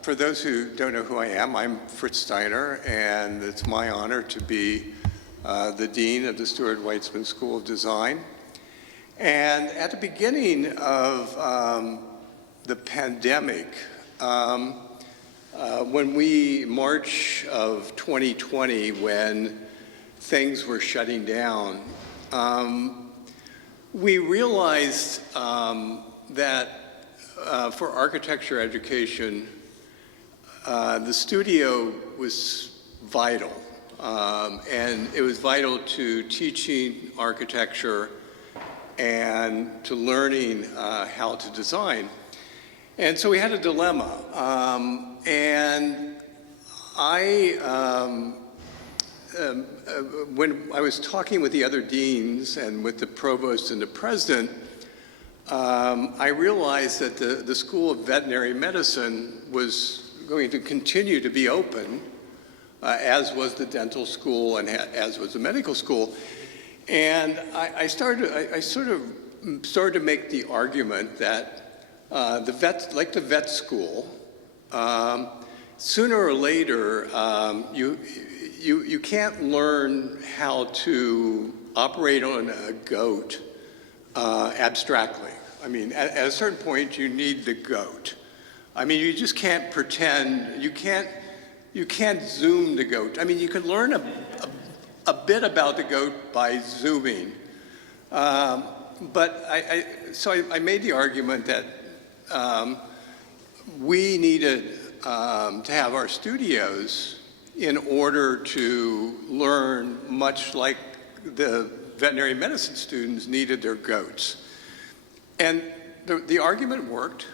For those who don't know who I am, I'm Fritz Steiner, and it's my honor to be the Dean of the Stuart Weitzman School of Design. And at the beginning of the pandemic, March of 2020, when things were shutting down, we realized that for architecture education, the studio was vital, and it was vital to teaching architecture and to learning how to design. And so we had a dilemma, and when I was talking with the other deans and with the provost and the president, I realized that the School of Veterinary Medicine was going to continue to be open, as was the dental school and as was the medical school. And I sort of started to make the argument that like the vet school, sooner or later, you can't learn how to operate on a goat abstractly. I mean, at a certain point, you need the goat. I mean, you just can't pretend, you can't zoom the goat. I mean, you can learn a bit about the goat by zooming. But so I made the argument that we needed to have our studios in order to learn much like the veterinary medicine students needed their goats. And the argument worked.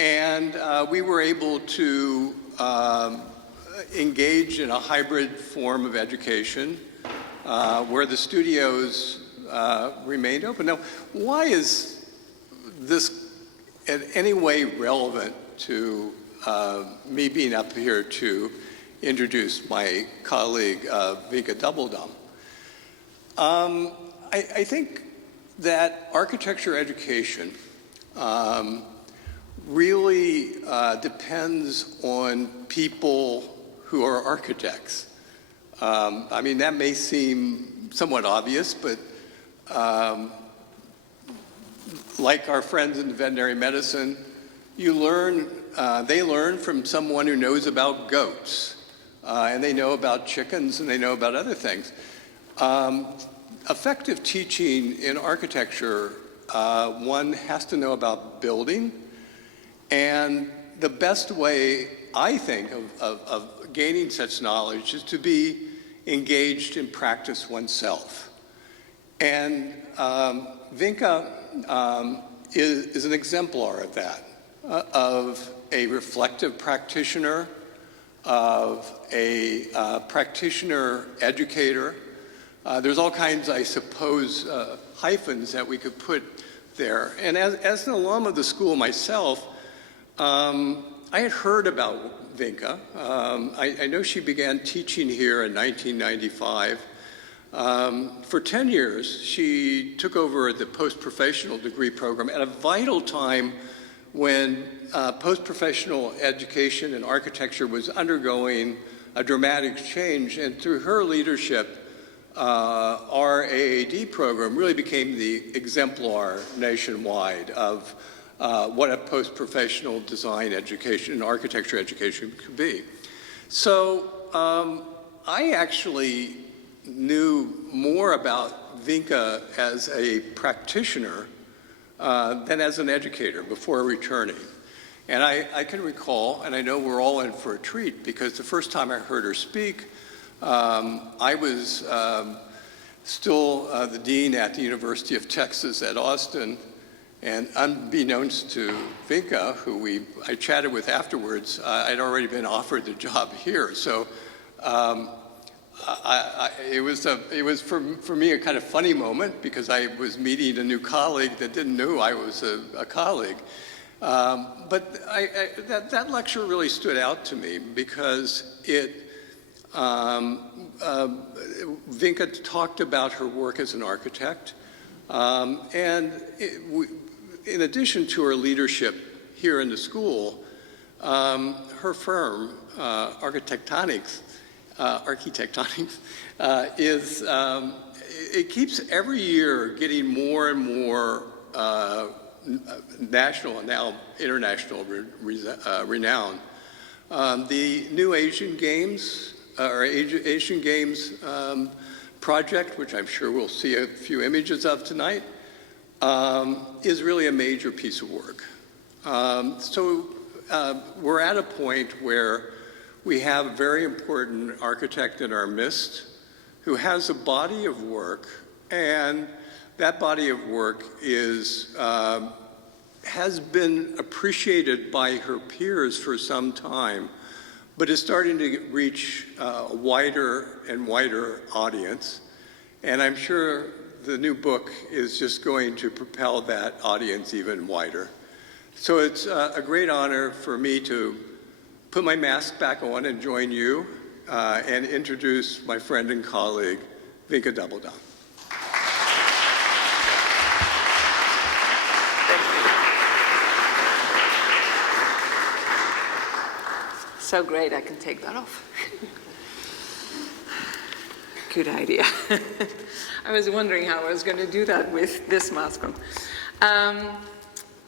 And we were able to engage in a hybrid form of education where the studios remained open. Now, why is this in any way relevant to me being up here to introduce my colleague, Winka Dubbeldam? I think that architecture education really depends on people who are architects. I mean, that may seem somewhat obvious, but like our friends in veterinary medicine, they learn from someone who knows about goats, and they know about chickens, and they know about other things. Effective teaching in architecture, one has to know about building, and the best way, I think, of gaining such knowledge is to be engaged in practice oneself. And Winka is an exemplar of that, of a reflective practitioner, of a practitioner educator. There's all kinds, I suppose, hyphens that we could put there. And as an alum of the school myself, I had heard about Winka. I know she began teaching here in 1995. For 10 years, she took over the post-professional degree program at a vital time when post-professional education in architecture was undergoing a dramatic change. And through her leadership, our AAD program really became the exemplar nationwide of what a post-professional design education and architecture education could be. So I actually knew more about Winka as a practitioner than as an educator before returning. And I can recall, and I know we're all in for a treat, because the first time I heard her speak, I was still the dean at the University of Texas at Austin, and unbeknownst to Winka, who I chatted with afterwards, I'd already been offered the job here. So it was for me a kind of funny moment, because I was meeting a new colleague that didn't know I was a colleague. But that lecture really stood out to me, because Winka talked about her work as an architect, and in addition to her leadership here in the school, her firm, Archi-Tectonics, it keeps every year getting more and more national and now international renown. The new Asian Games, or Asian Games project, which I'm sure we'll see a few images of tonight, is really a major piece of work. We're at a point where we have a very important architect in our midst who has a body of work, and that body of work has been appreciated by her peers for some time, but is starting to reach a wider and wider audience. And I'm sure the new book is just going to propel that audience even wider. So it's a great honor for me to put my mask back on and join you and introduce my friend and colleague, Winka Dubbeldam. So great, I can take that off. Good idea. I was wondering how I was going to do that with this mask on.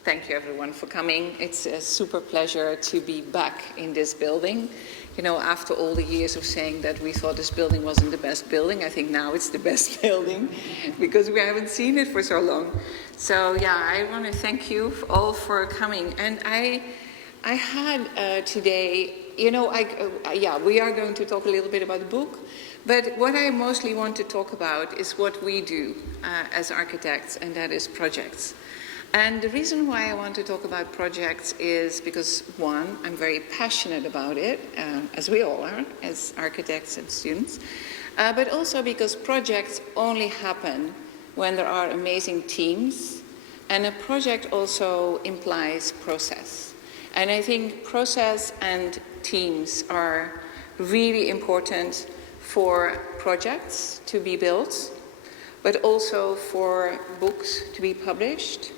Thank you everyone for coming. It's a super pleasure to be back in this building. You know, after all the years of saying that we thought this building wasn't the best building, I think now it's the best building because we haven't seen it for so long. So yeah, I want to thank you all for coming. And I had today, you know, we are going to talk a little bit about the book, but what I mostly want to talk about is what we do as architects, and that is projects. And the reason why I want to talk about projects is because, one, I'm very passionate about it, as we all are, as architects and students, but also because projects only happen when there are amazing teams, and a project also implies process. And I think process and teams are really important for projects to be built, but also for books to be published.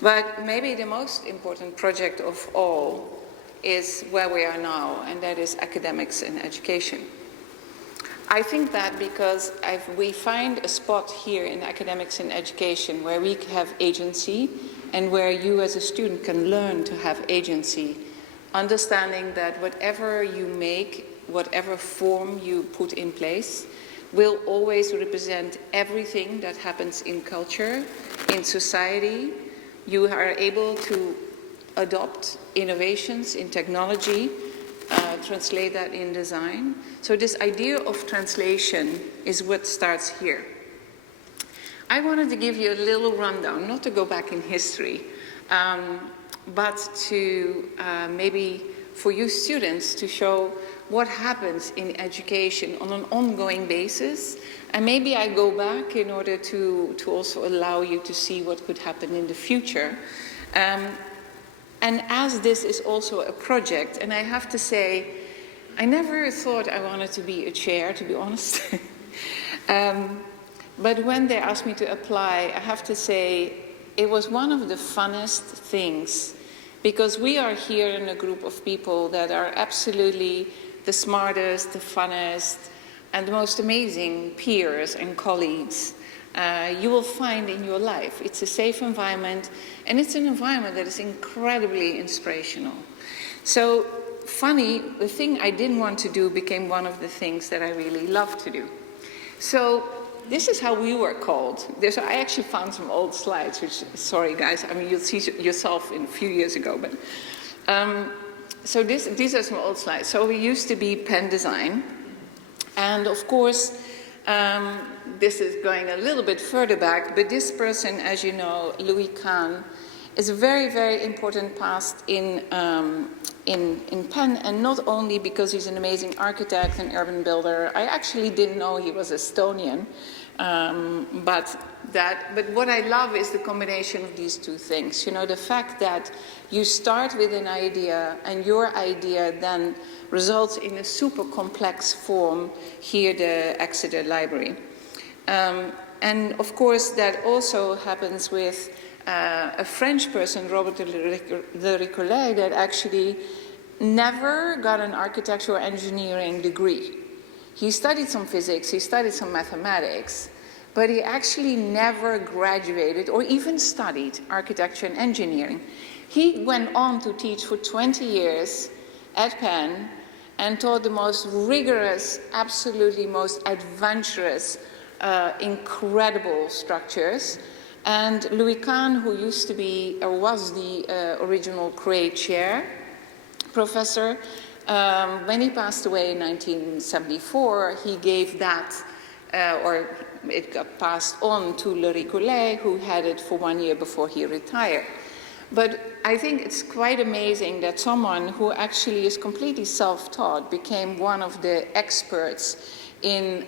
But maybe the most important project of all is where we are now, and that is academics and education. I think that because we find a spot here in academics and education where we have agency and where you as a student can learn to have agency, understanding that whatever you make, whatever form you put in place, will always represent everything that happens in culture, in society. You are able to adopt innovations in technology, translate that in design. So this idea of translation is what starts here. I wanted to give you a little rundown, not to go back in history, but to maybe for you students to show what happens in education on an ongoing basis. And maybe I go back in order to also allow you to see what could happen in the future. And as this is also a project, and I have to say, I never thought I wanted to be a chair, to be honest. But when they asked me to apply, I have to say, it was one of the funnest things, because we are here in a group of people that are absolutely the smartest, the funnest, and the most amazing peers and colleagues you will find in your life. It's a safe environment, and it's an environment that is incredibly inspirational. So, funny, the thing I didn't want to do became one of the things that I really love to do. So, this is how we were called. I actually found some old slides, which, sorry guys, I mean, you'll see yourself in a few years ago, but so these are some old slides. So we used to be Pen Design, and of course, this is going a little bit further back, but this person, as you know, Louis Kahn, is a very, very important past in Penn, and not only because he's an amazing architect and urban builder. I actually didn't know he was Estonian, but what I love is the combination of these two things. You know, the fact that you start with an idea and your idea then results in a super complex form, here the Exeter Library. And of course that also happens with a French person, Robert de Récollet, that actually never got an architectural engineering degree. He studied some physics, he studied some mathematics, but he actually never graduated or even studied architecture and engineering. He went on to teach for 20 years at Penn and taught the most rigorous, absolutely most adventurous, incredible structures. And Louis Kahn, who used to be, or was the original Cray Chair professor, when he passed away in 1974, he gave that, or it got passed on to Le Récollet, who had it for 1 year before he retired. But I think it's quite amazing that someone who actually is completely self-taught became one of the experts in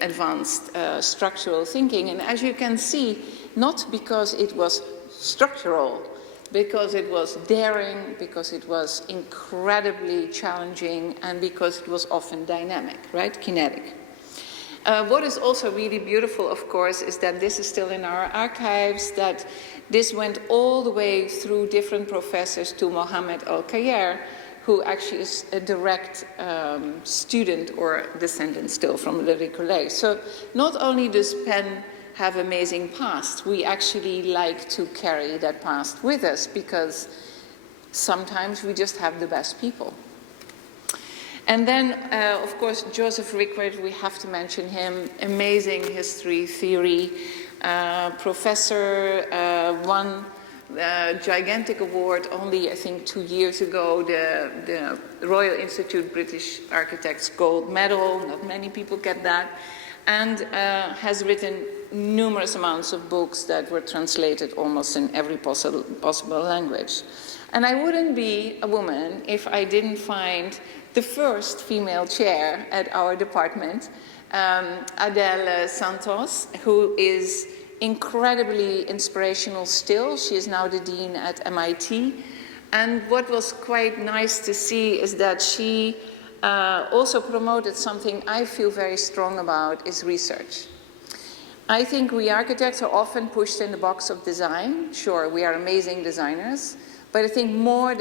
advanced structural thinking. And as you can see, not because it was structural, because it was daring, because it was incredibly challenging, and because it was often dynamic, right? Kinetic. What is also really beautiful, of course, is that this is still in our archives, that this went all the way through different professors to Mohammed Al-Khayyar, who actually is a direct student or descendant still from Le Récollet. So not only does Penn have amazing past, we actually like to carry that past with us, because sometimes we just have the best people. And then, of course, Joseph Rickert, we have to mention him, amazing history theory professor, won a gigantic award only, I think, 2 years ago, the Royal Institute British Architects Gold Medal. Not many people get that. And has written numerous amounts of books that were translated almost in every possible language. And I wouldn't be a woman if I didn't find the first female chair at our department, Adele Santos, who is incredibly inspirational still. She is now the dean at MIT. And what was quite nice to see is that she also promoted something I feel very strong about, is research. I think we architects are often pushed in the box of design. Sure, we are amazing designers, but I think more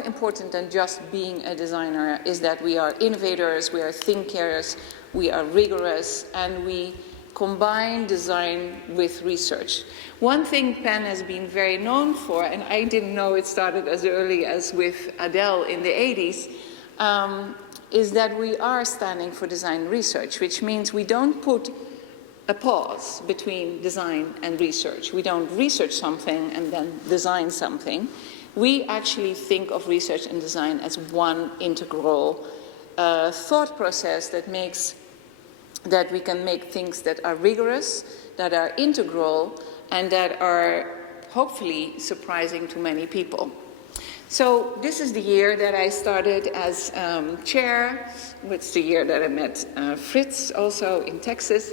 important than just being a designer is that we are innovators, we are thinkers, we are rigorous, and we combine design with research. One thing Penn has been very known for, and I didn't know it started as early as with Adele in the 80s, is that we are standing for design research, which means we don't put a pause between design and research. We don't research something and then design something. We actually think of research and design as one integral thought process that we can make things that are rigorous, that are integral, and that are hopefully surprising to many people. So this is the year that I started as chair. It's the year that I met Fritz also in Texas.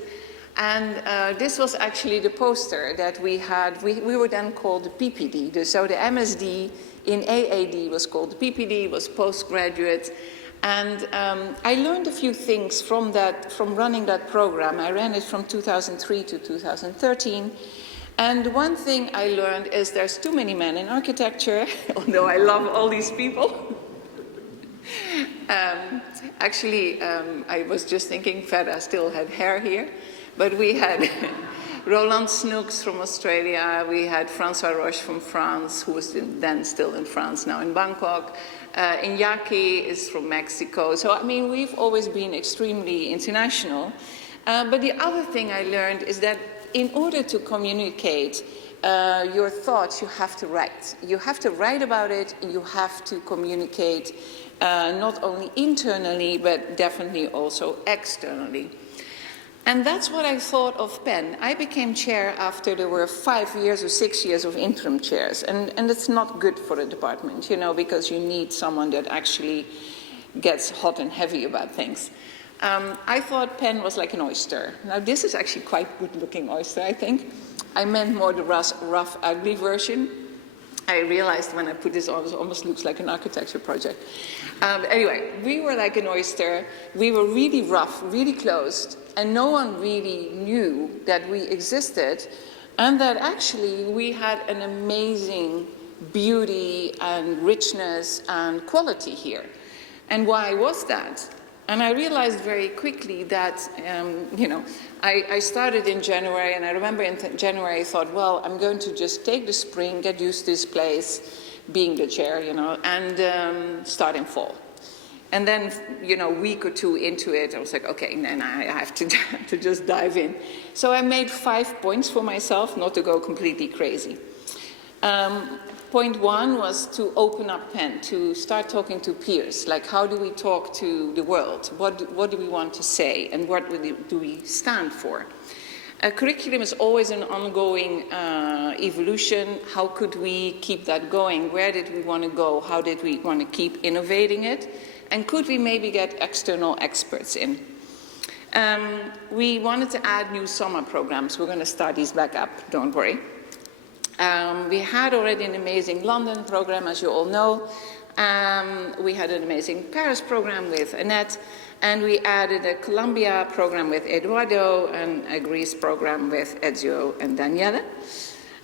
And this was actually the poster that we had. We were then called the PPD. So the MSD in AAD was called the PPD, was postgraduate. And I learned a few things from running that program. I ran it from 2003 to 2013. And one thing I learned is there's too many men in architecture, although I love all these people. I was just thinking Vera still had hair here. But we had Roland Snooks from Australia, we had François Roche from France, who was then still in France, now in Bangkok. Iñaki is from Mexico. So, I mean, we've always been extremely international. But the other thing I learned is that in order to communicate your thoughts, you have to write. You have to write about it, and you have to communicate not only internally, but definitely also externally. And that's what I thought of Penn. I became chair after there were 5 years or 6 years of interim chairs. And it's not good for a department, you know, because you need someone that actually gets hot and heavy about things. I thought Penn was like an oyster. Now, this is actually quite good-looking oyster, I think. I meant more the rough, ugly version. I realized when I put this on, it almost looks like an architecture project. Anyway, we were like an oyster. We were really rough, really closed, and no one really knew that we existed and that actually we had an amazing beauty and richness and quality here. And why was that? And I realized very quickly that, I started in January, and I remember in January I thought, well, I'm going to just take the spring, get used to this place, being the chair, and start in fall. And then, a week or two into it, I was like, okay, then I have to just dive in. So I made 5 points for myself, not to go completely crazy. Point one was to open up pen, to start talking to peers. Like, how do we talk to the world? What do we want to say? And what do we stand for? A curriculum is always an ongoing evolution. How could we keep that going? Where did we want to go? How did we want to keep innovating it? And could we maybe get external experts in? We wanted to add new summer programs. We're going to start these back up, don't worry. We had already an amazing London program, as you all know. We had an amazing Paris program with Annette, and we added a Colombia program with Eduardo and a Greece program with Ezio and Daniele.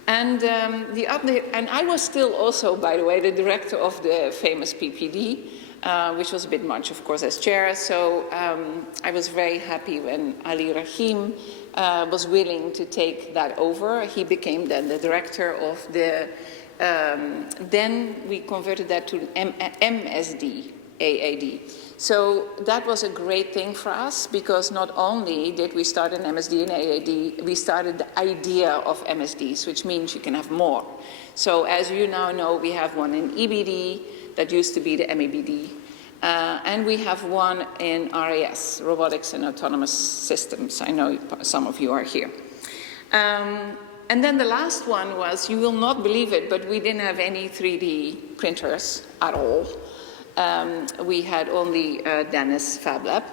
And and I was still also, by the way, the director of the famous PPD, which was a bit much, of course, as chair. So I was very happy when Ali Rahim was willing to take that over. He became then the director of the, then we converted that to MSD, AAD. So that was a great thing for us, because not only did we start an MSD and AAD, we started the idea of MSDs, which means you can have more. So as you now know, we have one in EBD, that used to be the MEBD, and we have one in RAS, Robotics and Autonomous Systems. I know some of you are here. And then the last one was, you will not believe it, but we didn't have any 3D printers at all. We had only Dennis Fab Lab,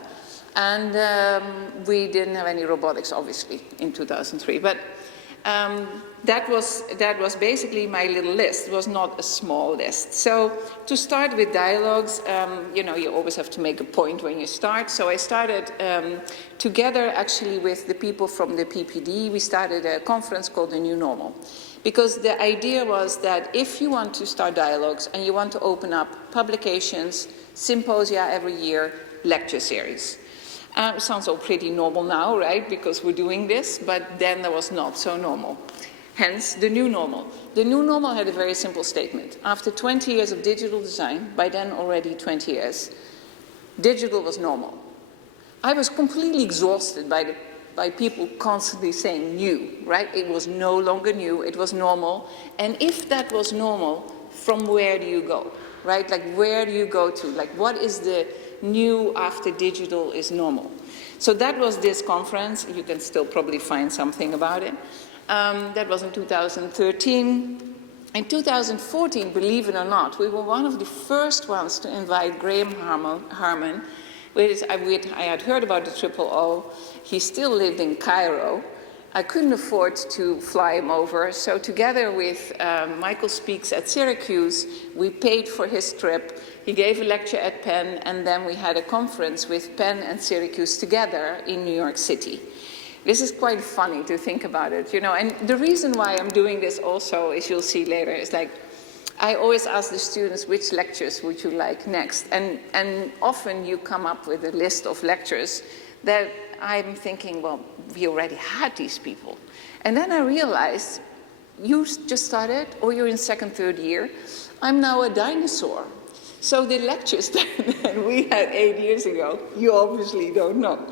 and we didn't have any robotics, obviously, in 2003. But that was basically my little list. It was not a small list. So to start with dialogues, you always have to make a point when you start. So I started together, actually, with the people from the PPD. We started a conference called The New Normal. Because the idea was that if you want to start dialogues and you want to open up publications, symposia every year, lecture series. Sounds all pretty normal now, right? Because we're doing this, but then that was not so normal. Hence, the new normal. The new normal had a very simple statement. After 20 years of digital design, by then already 20 years, digital was normal. I was completely exhausted by people constantly saying new, right? It was no longer new, it was normal. And if that was normal, from where do you go, right? Like, where do you go to? Like, what is the new after digital is normal? So that was this conference. You can still probably find something about it. That was in 2013. In 2014, believe it or not, we were one of the first ones to invite Graham Harmon. I had heard about the OOO. He still lived in Cairo. I couldn't afford to fly him over, so together with Michael Speaks at Syracuse, we paid for his trip. He gave a lecture at Penn, and then we had a conference with Penn and Syracuse together in New York City. This is quite funny to think about it, and the reason why I'm doing this also, as you'll see later, is like, I always ask the students, which lectures would you like next? And often you come up with a list of lectures that I'm thinking, well, we already had these people. And then I realized, you just started, or you're in second, third year. I'm now a dinosaur. So the lectures that we had 8 years ago, you obviously don't know.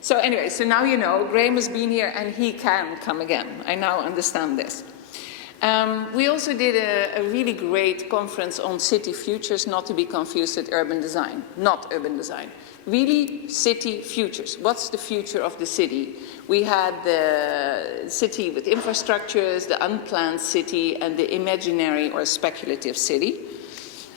So anyway, so now you know, Graham has been here and he can come again. I now understand this. We also did a really great conference on city futures, not to be confused with urban design, not urban design. Really city futures. What's the future of the city? We had the city with infrastructures, the unplanned city, and the imaginary or speculative city.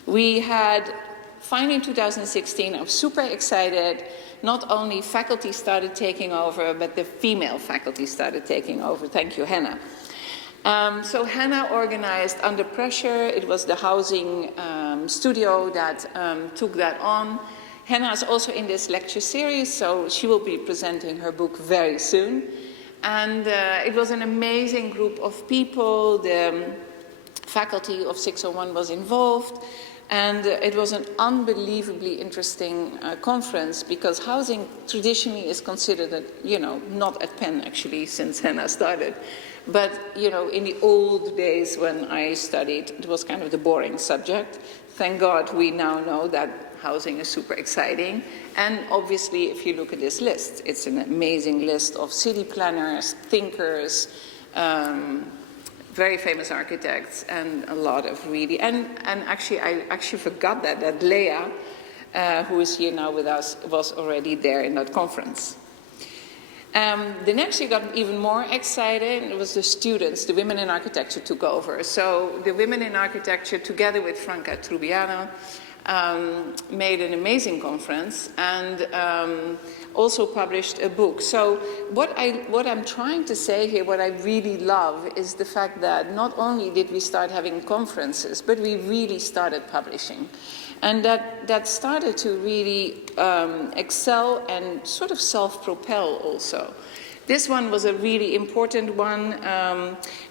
We had, finally in 2016, I'm super excited, not only faculty started taking over, but the female faculty started taking over. Thank you, Hannah. So Hannah organized Under Pressure. It was the housing studio that took that on. Hannah is also in this lecture series, so she will be presenting her book very soon. And it was an amazing group of people. The faculty of 601 was involved. And it was an unbelievably interesting conference, because housing traditionally is considered, not at Penn actually, since Hannah started. But, in the old days when I studied, it was kind of the boring subject. Thank God we now know that housing is super exciting. And obviously, if you look at this list, it's an amazing list of city planners, thinkers, very famous architects, and a lot of really, and actually, I actually forgot that Leah, who is here now with us, was already there in that conference. The next year got even more excited. It was the students, the women in architecture took over. So the women in architecture, together with Franca Trubiano, made an amazing conference, and also published a book. So what I'm trying to say here, what I really love, is the fact that not only did we start having conferences, but we really started publishing. And that started to really excel and sort of self-propel also. This one was a really important one.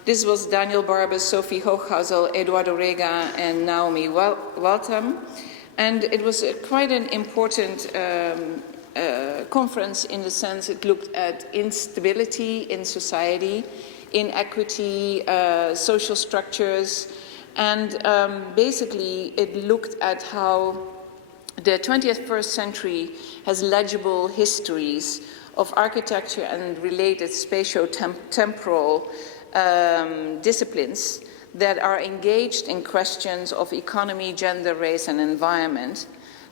This was Daniel Barbas, Sophie Hochhausel, Eduardo Rega, and Naomi Waltham. And it was quite an important conference, in the sense it looked at instability in society, inequity, social structures, and basically it looked at how the 21st century has legible histories of architecture and related spatio-temporal disciplines that are engaged in questions of economy, gender, race, and environment.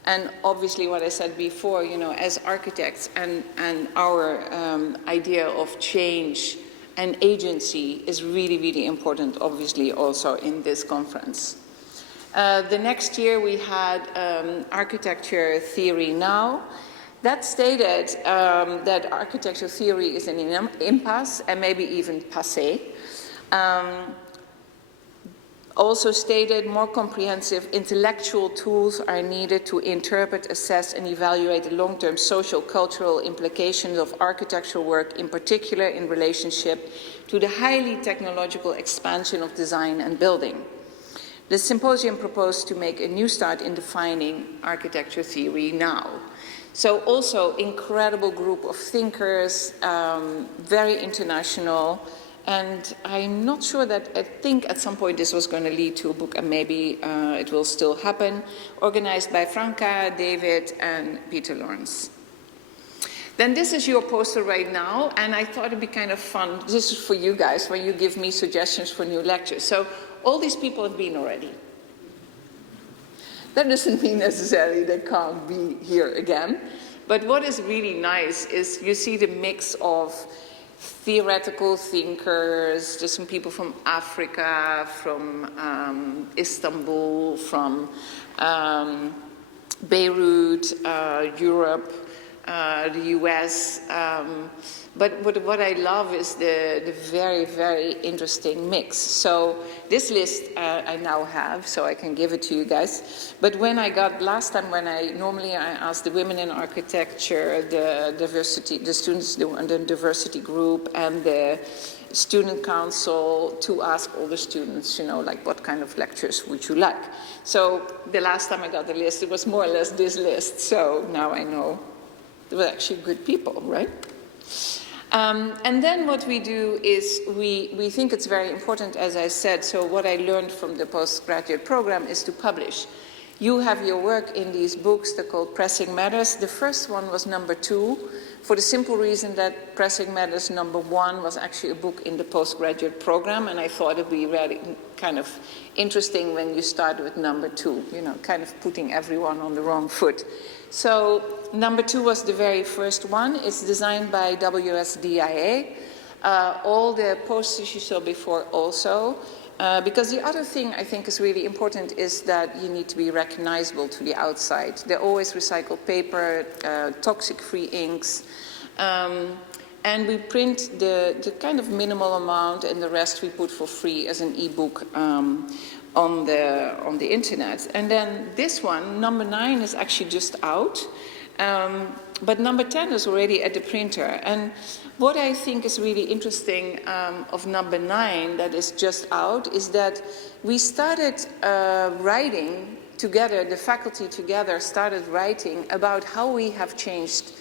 And obviously what I said before, as architects and our idea of change and agency is really, really important, obviously, also in this conference. The next year we had Architecture Theory Now. That stated that architecture theory is an impasse and maybe even passé. Also stated more comprehensive intellectual tools are needed to interpret, assess, and evaluate the long-term social, cultural implications of architectural work, in particular in relationship to the highly technological expansion of design and building. The symposium proposed to make a new start in defining architecture theory now. So also incredible group of thinkers, very international. And I'm not sure that, I think at some point this was going to lead to a book, and maybe it will still happen, organized by Franca, David, and Peter Lawrence. Then this is your poster right now, and I thought it'd be kind of fun. This is for you guys, when you give me suggestions for new lectures. So all these people have been already. That doesn't mean necessarily they can't be here again. But what is really nice is you see the mix of theoretical thinkers. There's some people from Africa, from Istanbul, from Beirut, Europe, the US. But what I love is the very, very interesting mix. So this list I now have, so I can give it to you guys. But when I got, last time normally I asked the women in architecture, the diversity, the students and the diversity group, and the student council to ask all the students, like what kind of lectures would you like? So the last time I got the list, it was more or less this list. So now I know they were actually good people, right? And then what we do is we think it's very important, as I said, so what I learned from the postgraduate program is to publish. You have your work in these books, they're called Pressing Matters. The first one was number 2, for the simple reason that Pressing Matters number 1 was actually a book in the postgraduate program, and I thought it'd be really kind of interesting when you start with number 2, kind of putting everyone on the wrong foot. So number 2 was the very first one. It's designed by WSDIA. All the posters you saw before also. Because the other thing I think is really important is that you need to be recognizable to the outside. They always recycle paper, toxic-free inks. And we print the kind of minimal amount, and the rest we put for free as an e-book on the internet. And then this one, number 9, is actually just out. But number 10 is already at the printer. And what I think is really interesting of number 9 that is just out is that we started writing together, the faculty together started writing about how we have changed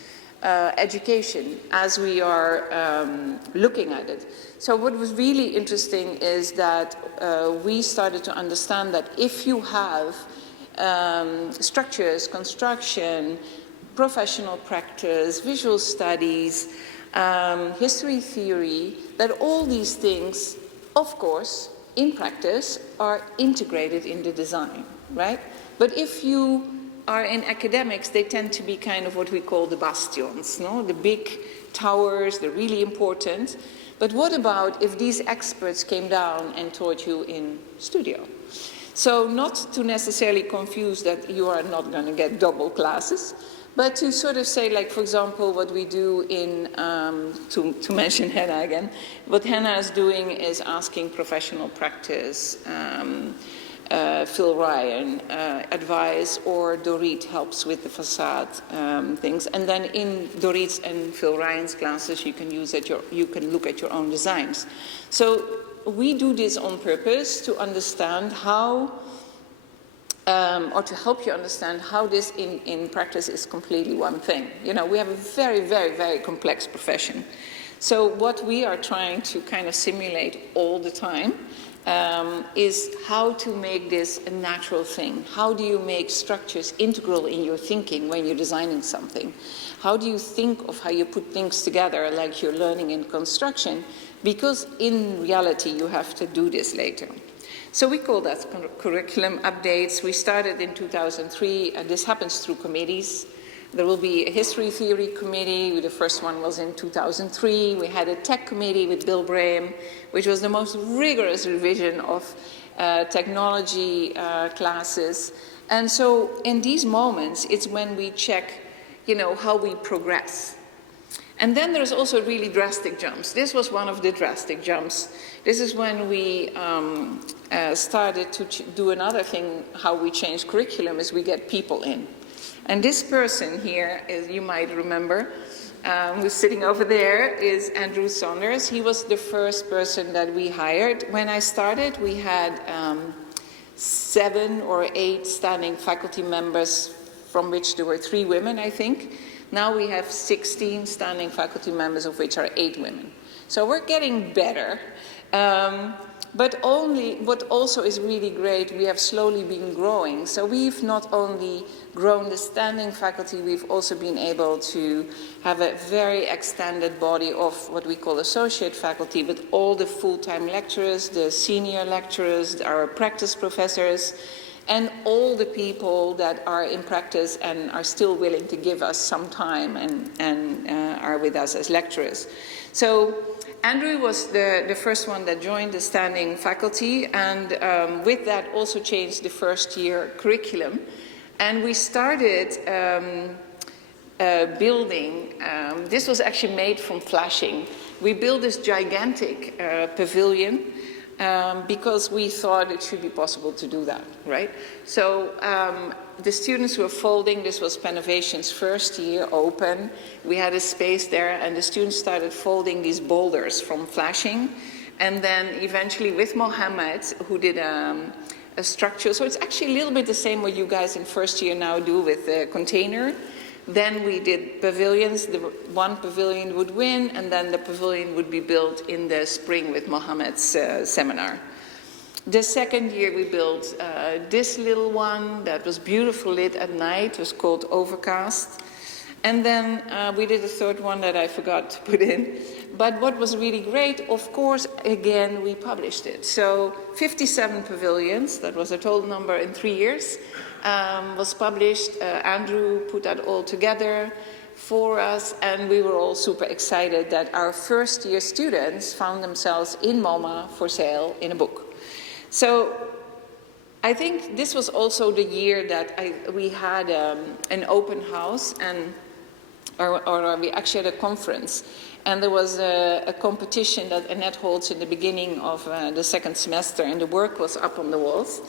education as we are looking at it. So what was really interesting is that we started to understand that if you have structures, construction, professional practice, visual studies, history theory, that all these things, of course, in practice, are integrated in the design, right? But if you are in academics, they tend to be kind of what we call the bastions, no? The big towers, they're really important. But what about if these experts came down and taught you in studio? So not to necessarily confuse that you are not going to get double classes, but to sort of say, like, for example, what we do in, to mention Hannah again, what Hannah is doing is asking professional practice, Phil Ryan advice, or Dorit helps with the facade things. And then in Dorit's and Phil Ryan's classes, you can look at your own designs. So we do this on purpose to understand how, or to help you understand how this in practice is completely one thing. You know, we have a very, very, very complex profession. So what we are trying to kind of simulate all the time is how to make this a natural thing. How do you make structures integral in your thinking when you're designing something? How do you think of how you put things together like you're learning in construction? Because in reality, you have to do this later. So we call that curriculum updates. We started in 2003, and this happens through committees. There will be a history theory committee. The first one was in 2003. We had a tech committee with Bill Braham, which was the most rigorous revision of technology classes. And so in these moments, it's when we check, you know, how we progress. And then there's also really drastic jumps. This was one of the drastic jumps. This is when we started to do another thing, how we change curriculum, is we get people in. And this person here, is, you might remember, who's sitting over there, is Andrew Saunders. He was the first person that we hired. When I started, we had 7 or 8 standing faculty members, from which there were 3 women, I think. Now we have 16 standing faculty members, of which are 8 women. So we're getting better. But what also is really great, we have slowly been growing. So we've not only grown the standing faculty, we've also been able to have a very extended body of what we call associate faculty, with all the full-time lecturers, the senior lecturers, our practice professors, and all the people that are in practice and are still willing to give us some time and are with us as lecturers. So Andrew was the first one that joined the standing faculty, and with that also changed the first year curriculum. And we started building, this was actually made from flashing. We built this gigantic pavilion because we thought it should be possible to do that, right? So the students were folding. This was Penovation's first year open. We had a space there, and the students started folding these boulders from flashing. And then eventually with Mohammed, who did a structure. So it's actually a little bit the same what you guys in first year now do with the container. Then we did pavilions. The one pavilion would win, and then the pavilion would be built in the spring with Mohammed's seminar. The second year we built this little one that was beautifully lit at night. It was called Overcast. And then we did a third one that I forgot to put in. But what was really great, of course, again, we published it. So 57 pavilions, that was a total number in 3 years, was published. Andrew put that all together for us, and we were all super excited that our first year students found themselves in MoMA for sale in a book. So I think this was also the year that we had an open house, or we actually had a conference. And there was a competition that Annette holds in the beginning of the second semester, and the work was up on the walls.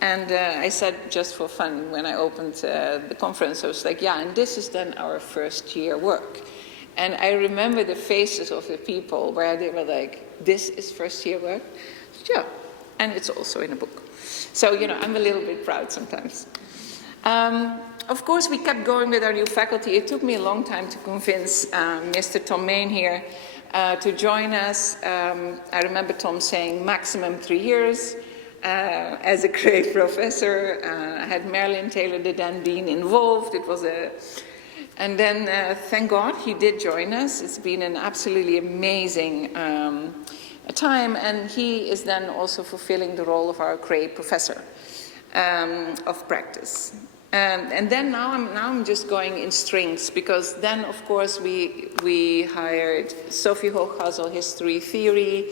And I said, just for fun, when I opened the conference, I was like, yeah, and this is then our first year work. And I remember the faces of the people where they were like, this is first year work? Yeah, and it's also in a book. So, you know, I'm a little bit proud sometimes. Of course, we kept going with our new faculty. It took me a long time to convince Mr. Tom Main here to join us. I remember Tom saying maximum 3 years as a great professor. I had Marilyn Taylor, the then dean, involved. It was a... And then, thank God, he did join us. It's been an absolutely amazing time, and he is then also fulfilling the role of our great professor of practice. And then now I'm just going in strings, because then, of course, we hired Sophie Hochhazel, history theory,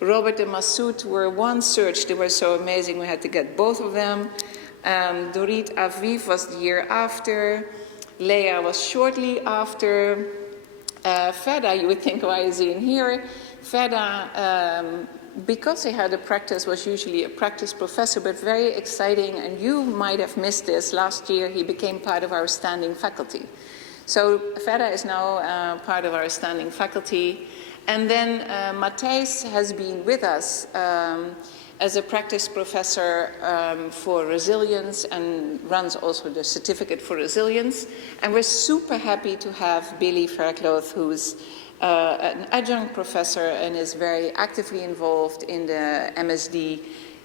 Robert and Massoud were one search. They were so amazing, we had to get both of them. Dorit Aviv was the year after. Leah was shortly after. Feda, you would think, why is he in here? Feda, because he had a practice, was usually a practice professor, but very exciting, and you might have missed this. Last year, he became part of our standing faculty. So Feda is now part of our standing faculty. And then Matthijs has been with us as a practice professor for resilience, and runs also the certificate for resilience. And we're super happy to have Billy Verkloot, who's an adjunct professor and is very actively involved in the MSD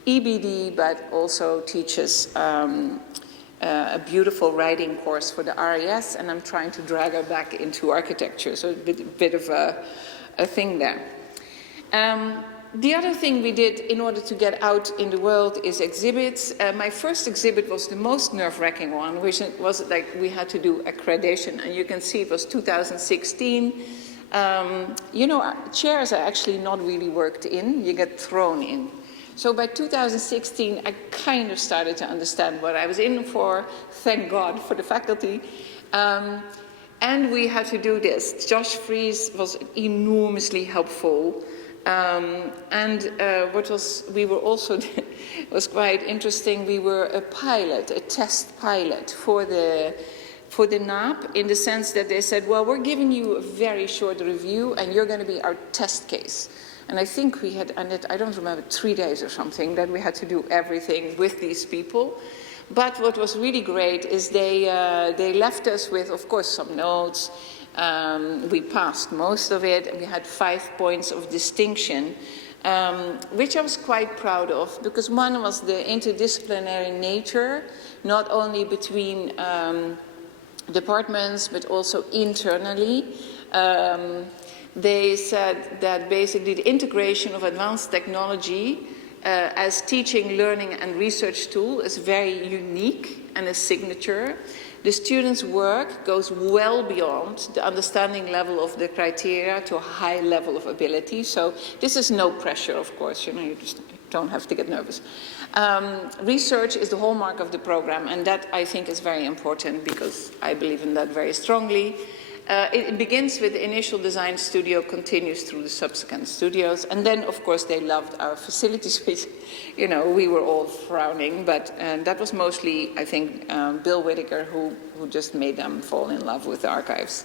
EBD, but also teaches a beautiful writing course for the RES, and I'm trying to drag her back into architecture, so a bit of a thing there. The other thing we did in order to get out in the world is exhibits. My first exhibit was the most nerve-wracking one, which was like we had to do accreditation, and you can see it was 2016. You know, chairs are actually not really worked in, you get thrown in. So by 2016, I kind of started to understand what I was in for, thank God for the faculty. And we had to do this. Josh Fries was enormously helpful. We were also, was quite interesting, we were a pilot, a test pilot for the NAP, in the sense that they said, well, we're giving you a very short review and you're going to be our test case. And I think we had, and I don't remember, 3 days or something, that we had to do everything with these people. But what was really great is they left us with, of course, some notes. We passed most of it, and we had 5 points of distinction, which I was quite proud of, because one was the interdisciplinary nature, not only between departments, but also internally. They said that basically the integration of advanced technology as teaching, learning, and research tool is very unique and a signature. The students' work goes well beyond the understanding level of the criteria to a high level of ability. So this is no pressure, of course, you know, you just don't have to get nervous. Research is the hallmark of the program, and that I think is very important because I believe in that very strongly. It begins with the initial design studio, continues through the subsequent studios, and then, of course, they loved our facilities, which, you know, we were all frowning, but that was mostly, I think, Bill Whittaker who just made them fall in love with the archives.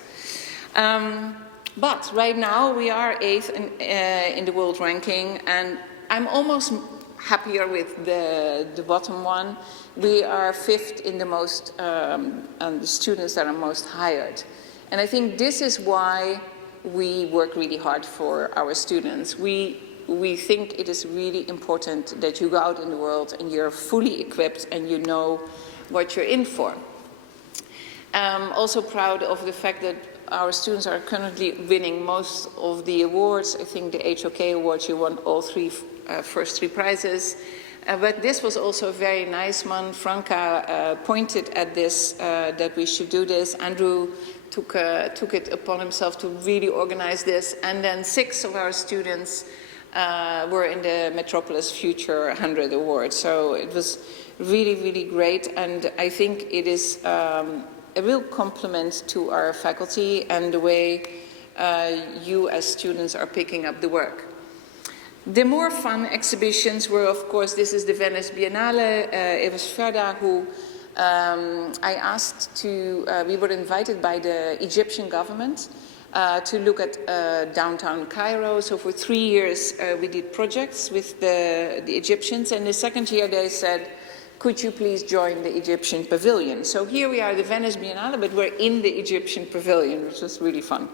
But right now, we are 8th in the world ranking, and I'm almost happier with the bottom one. We are 5th in the most, the students that are most hired. And I think this is why we work really hard for our students. We think it is really important that you go out in the world and you're fully equipped and you know what you're in for. Also proud of the fact that our students are currently winning most of the awards. I think the HOK awards, you won all first three prizes. But this was also a very nice one. Franca pointed at this, that we should do this. Andrew took it upon himself to really organize this. And then 6 of our students were in the Metropolis Future 100 Award. So it was really, really great. And I think it is a real compliment to our faculty and the way you as students are picking up the work. The more fun exhibitions were, of course, this is the Venice Biennale. It was Ferda who I asked to, we were invited by the Egyptian government to look at downtown Cairo. So for 3 years, we did projects with the Egyptians. And the second year, they said, could you please join the Egyptian pavilion? So here we are, the Venice Biennale, but we're in the Egyptian pavilion, which was really fun.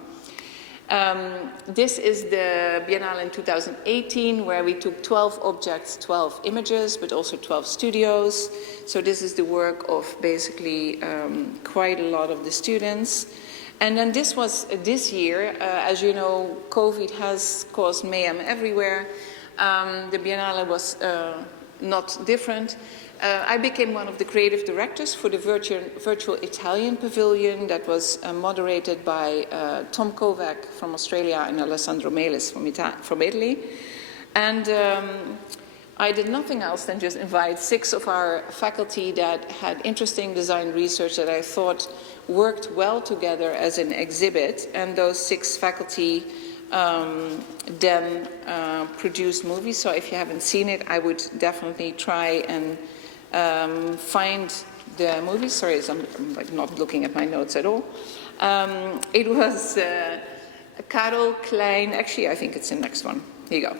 This is the Biennale in 2018, where we took 12 objects, 12 images, but also 12 studios. So this is the work of basically quite a lot of the students. And then this was this year, as you know, COVID has caused mayhem everywhere. The Biennale was not different. I became one of the creative directors for the virtual Italian pavilion that was moderated by Tom Kovac from Australia and Alessandro Melis from Italy. And I did nothing else than just invite 6 of our faculty that had interesting design research that I thought worked well together as an exhibit. And those 6 faculty then produced movies. So if you haven't seen it, I would definitely try and find the movie. Sorry, I'm like not looking at my notes at all. It was Karel Klein. Actually, I think it's the next one. Here you go.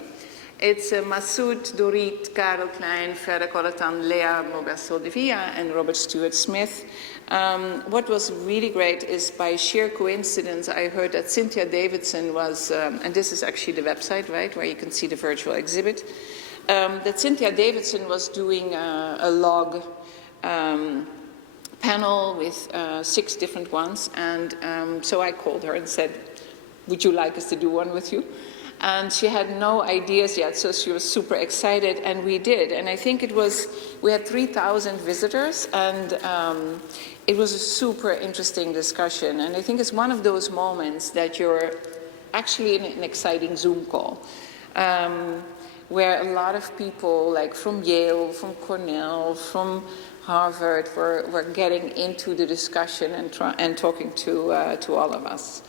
It's Masoud, Dorit, Karel Klein, Freda Colatan, Lea Mogasol-Devia, and Robert Stewart Smith. What was really great is by sheer coincidence, I heard that Cynthia Davidson was, and this is actually the website, right, where you can see the virtual exhibit, that Cynthia Davidson was doing a log panel with 6 different ones. And so I called her and said, would you like us to do one with you? And she had no ideas yet, so she was super excited, and we did. And I think we had 3,000 visitors, and it was a super interesting discussion. And I think it's one of those moments that you're actually in an exciting Zoom call, where a lot of people, like from Yale, from Cornell, from Harvard, were getting into the discussion and talking to all of us.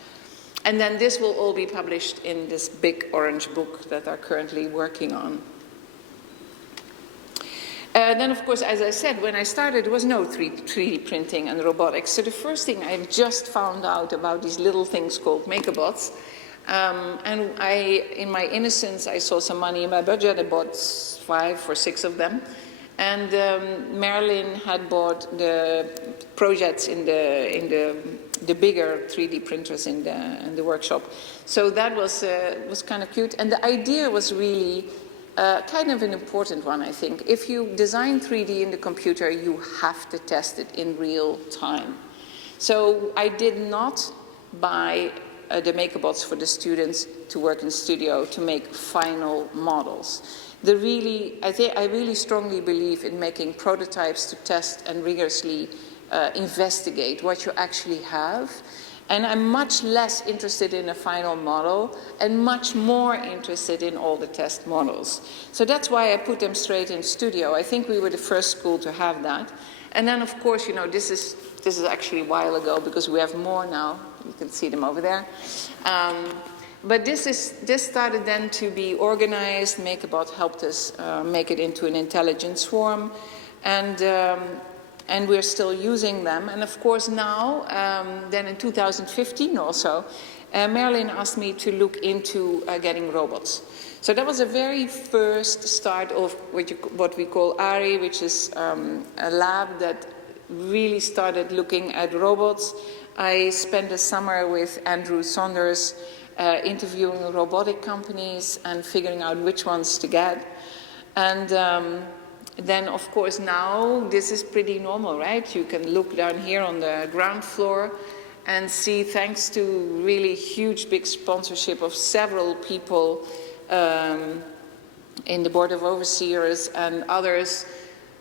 And then this will all be published in this big orange book that I'm currently working on. Then, of course, as I said, when I started, there was no 3D printing and robotics. So the first thing I just found out about these little things called Makerbots. And in my innocence, I saw some money in my budget. I bought 5 or 6 of them. And Marilyn had bought the projects in the bigger 3D printers in the workshop. So that was kind of cute. And the idea was really kind of an important one, I think. If you design 3D in the computer, you have to test it in real time. So I did not buy the Makerbots for the students to work in studio to make final models. I really strongly believe in making prototypes to test and rigorously investigate what you actually have. And I'm much less interested in a final model and much more interested in all the test models. So that's why I put them straight in studio. I think we were the first school to have that. And then, of course, you know, this is actually a while ago because we have more now. You can see them over there. But this started then to be organized. Makerbot helped us make it into an intelligent swarm. And we're still using them. And of course now, then in 2015 also, Marilyn asked me to look into getting robots. So that was the very first start of what we call ARI, which is a lab that really started looking at robots. I spent the summer with Andrew Saunders interviewing robotic companies and figuring out which ones to get. And then, of course, now this is pretty normal, right? You can look down here on the ground floor and see, thanks to really huge, big sponsorship of several people in the Board of Overseers and others,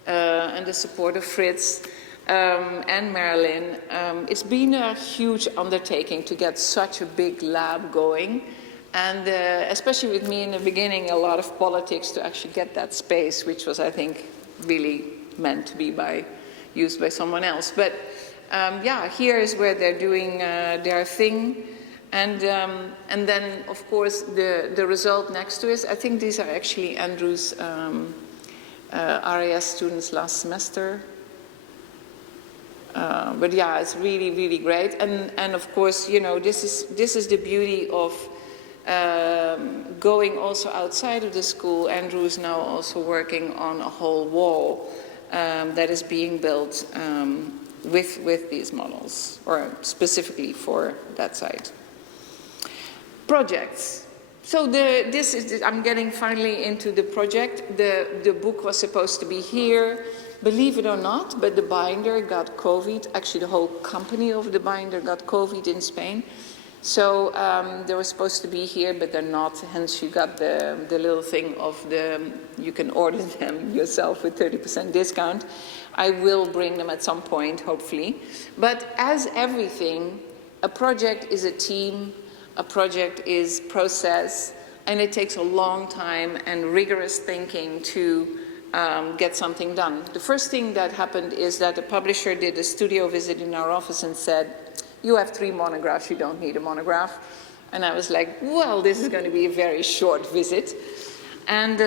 and the support of Fritz and Marilyn, it's been a huge undertaking to get such a big lab going. And especially with me in the beginning, a lot of politics to actually get that space, which was, I think, really meant to be used by someone else. But yeah, here is where they're doing their thing. And then, of course, the result next to it, I think these are actually Andrew's RAS students last semester. But yeah, it's really, really great. And of course, you know, this is the beauty of going also outside of the school. Andrew is now also working on a whole wall that is being built with these models, or specifically for that site. Projects. So I'm getting finally into the project. The book was supposed to be here, believe it or not, but the binder got COVID. Actually, the whole company of the binder got COVID in Spain. So they were supposed to be here, but they're not. Hence, you got the little thing of you can order them yourself with 30% discount. I will bring them at some point, hopefully. But as everything, a project is a team. A project is process, and it takes a long time and rigorous thinking to get something done. The first thing that happened is that the publisher did a studio visit in our office and said, "You have 3 monographs, you don't need a monograph." And I was like, well, this is going to be a very short visit. And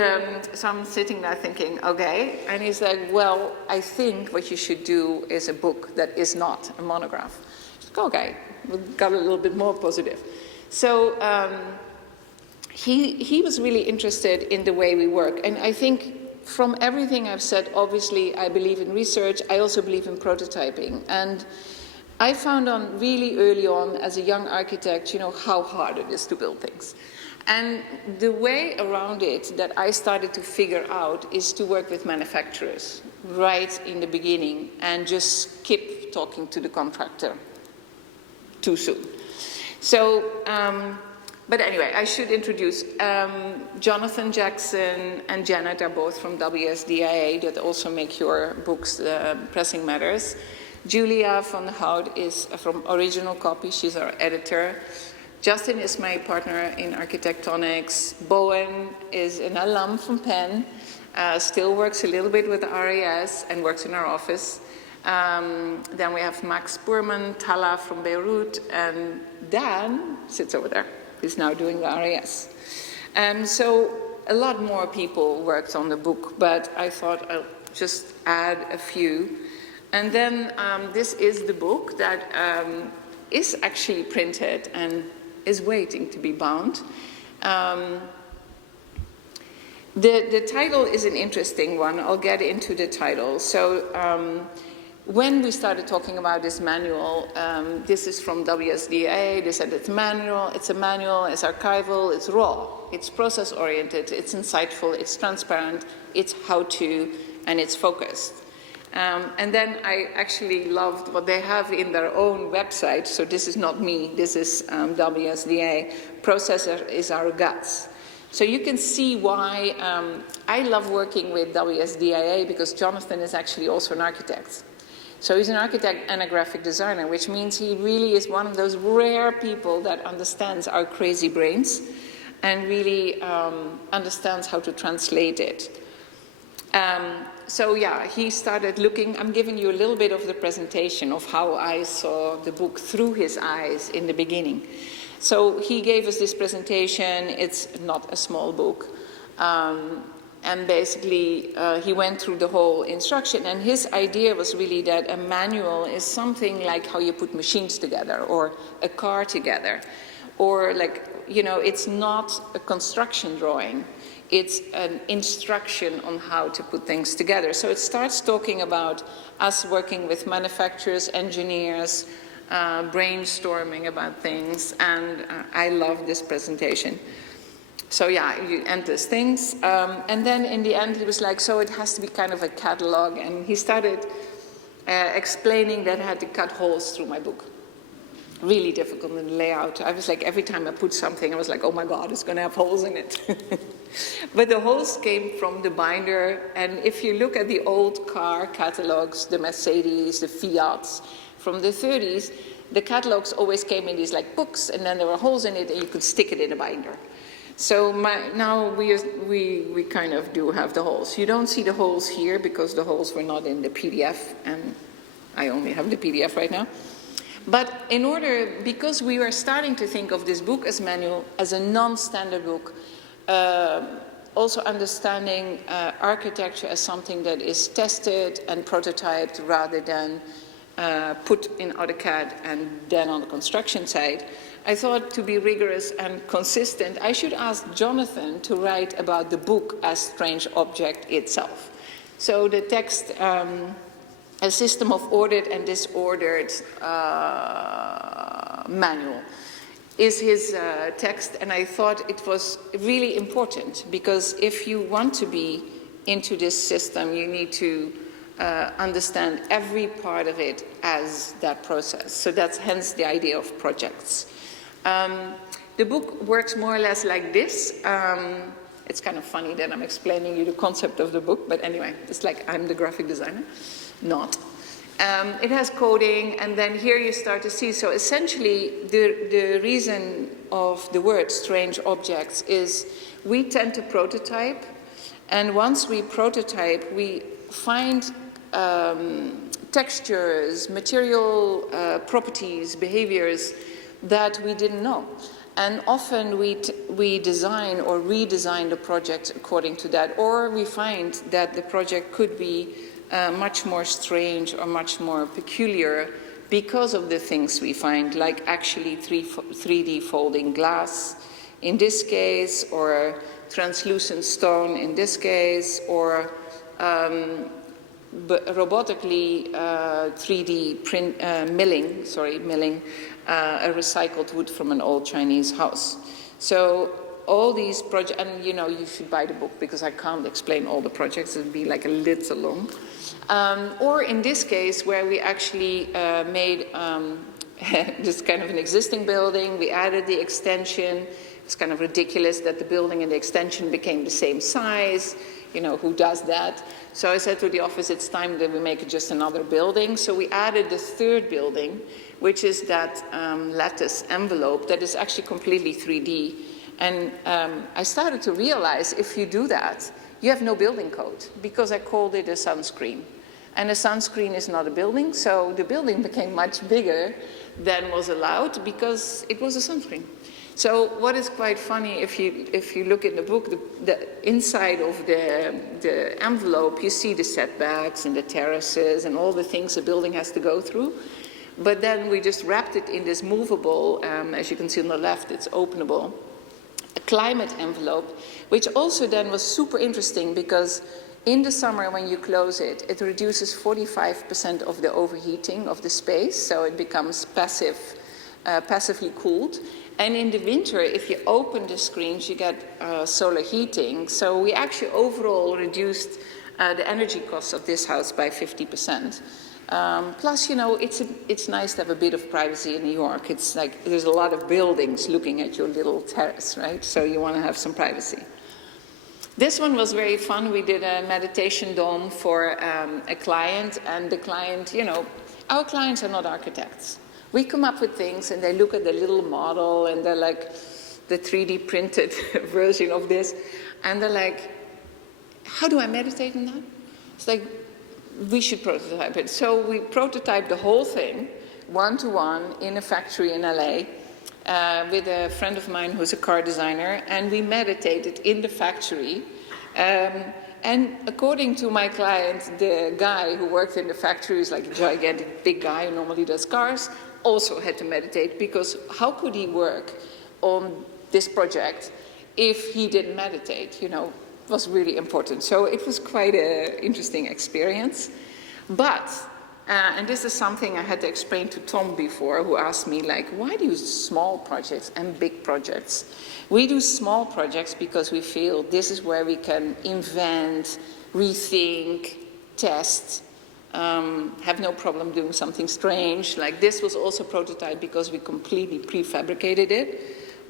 so I'm sitting there thinking, okay. And he's like, well, I think what you should do is a book that is not a monograph. Like, okay, we got a little bit more positive. So he was really interested in the way we work. And I think from everything I've said, obviously, I believe in research. I also believe in prototyping. And I found really early on as a young architect, you know, how hard it is to build things. And the way around it that I started to figure out is to work with manufacturers right in the beginning and just skip talking to the contractor too soon. So, but anyway, I should introduce Jonathan Jackson and Janet are both from WSDIA that also make your books Pressing Matters. Julia van der Hout is from Original Copy. She's our editor. Justin is my partner in Archi-Tectonics. Bowen is an alum from Penn, still works a little bit with the RAS and works in our office. Then we have Max Burman, Tala from Beirut, and Dan sits over there. He's now doing the RAS. So a lot more people worked on the book, but I thought I'll just add a few. And then this is the book that is actually printed and is waiting to be bound. The title is an interesting one. I'll get into the title. So when we started talking about this manual, this is from WSDA. They said it's manual, it's a manual, it's archival, it's raw, it's process-oriented, it's insightful, it's transparent, it's how-to, and it's focused. And then I actually loved what they have in their own website. So this is not me, this is WSDA. Processor is our guts. So you can see why I love working with WSDIA, because Jonathan is actually also an architect. So he's an architect and a graphic designer, which means he really is one of those rare people that understands our crazy brains and really understands how to translate it. So yeah, he started looking. I'm giving you a little bit of the presentation of how I saw the book through his eyes in the beginning. So he gave us this presentation. It's not a small book. And basically, he went through the whole instruction. And his idea was really that a manual is something like how you put machines together or a car together. Or like, you know, it's not a construction drawing. It's an instruction on how to put things together. So it starts talking about us working with manufacturers, engineers, brainstorming about things. And I love this presentation. So yeah, you end these things. And then in the end, he was like, so it has to be kind of a catalog. And he started explaining that I had to cut holes through my book. Really difficult in the layout. I was like, every time I put something, I was like, oh my God, it's going to have holes in it. But the holes came from the binder. And if you look at the old car catalogs, the Mercedes, the Fiats from the 30s, the catalogs always came in these like books, and then there were holes in it, and you could stick it in a binder. So now we kind of do have the holes. You don't see the holes here because the holes were not in the PDF, and I only have the PDF right now. But because we were starting to think of this book as manual, as a non-standard book, also understanding architecture as something that is tested and prototyped rather than put in AutoCAD and then on the construction side, I thought to be rigorous and consistent, I should ask Jonathan to write about the book as Strange Object itself. So the text, A System of Ordered and Disordered Manual, is his text, and I thought it was really important because if you want to be into this system, you need to understand every part of it as that process. So that's hence the idea of projects. The book works more or less like this. It's kind of funny that I'm explaining you the concept of the book, but anyway, it's like I'm the graphic designer. Not. It has coding, and then here you start to see, so essentially the reason of the word strange objects is we tend to prototype, and once we prototype, we find textures, material properties, behaviors that we didn't know. And often we design or redesign the project according to that, or we find that the project could be much more strange or much more peculiar because of the things we find, like actually 3D folding glass in this case, or translucent stone in this case, or robotically 3D milling a recycled wood from an old Chinese house. So all these projects, and you know, you should buy the book because I can't explain all the projects, it would be like a little long. Or in this case, where we actually made just kind of an existing building, we added the extension. It's kind of ridiculous that the building and the extension became the same size. You know, who does that? So I said to the office, it's time that we make just another building. So we added the third building, which is that lattice envelope that is actually completely 3D. And I started to realize if you do that, you have no building code, because I called it a sunscreen. And a sunscreen is not a building, so the building became much bigger than was allowed because it was a sunscreen. So what is quite funny, if you look in the book, the inside of the envelope, you see the setbacks and the terraces and all the things a building has to go through. But then we just wrapped it in this movable, as you can see on the left, it's openable, a climate envelope, which also then was super interesting because in the summer when you close it, it reduces 45% of the overheating of the space, so it becomes passively cooled. And in the winter, if you open the screens, you get solar heating. So we actually overall reduced the energy costs of this house by 50%. Plus, you know, it's nice to have a bit of privacy in New York. It's like there's a lot of buildings looking at your little terrace, right? So you want to have some privacy. This one was very fun. We did a meditation dome for a client, and the client, you know, our clients are not architects. We come up with things and they look at the little model and they're like the 3D printed version of this, and they're like, how do I meditate on that? It's like, we should prototype it. So we prototyped the whole thing, one-to-one, in a factory in LA with a friend of mine who's a car designer, and we meditated in the factory. And according to my client, the guy who worked in the factory is like a gigantic big guy who normally does cars, also had to meditate, because how could he work on this project if he didn't meditate? You know, it was really important. So it was quite an interesting experience. But, and this is something I had to explain to Tom before, who asked me, like, why do you do small projects and big projects? We do small projects because we feel this is where we can invent, rethink, test, have no problem doing something strange. Like this was also prototyped because we completely prefabricated it.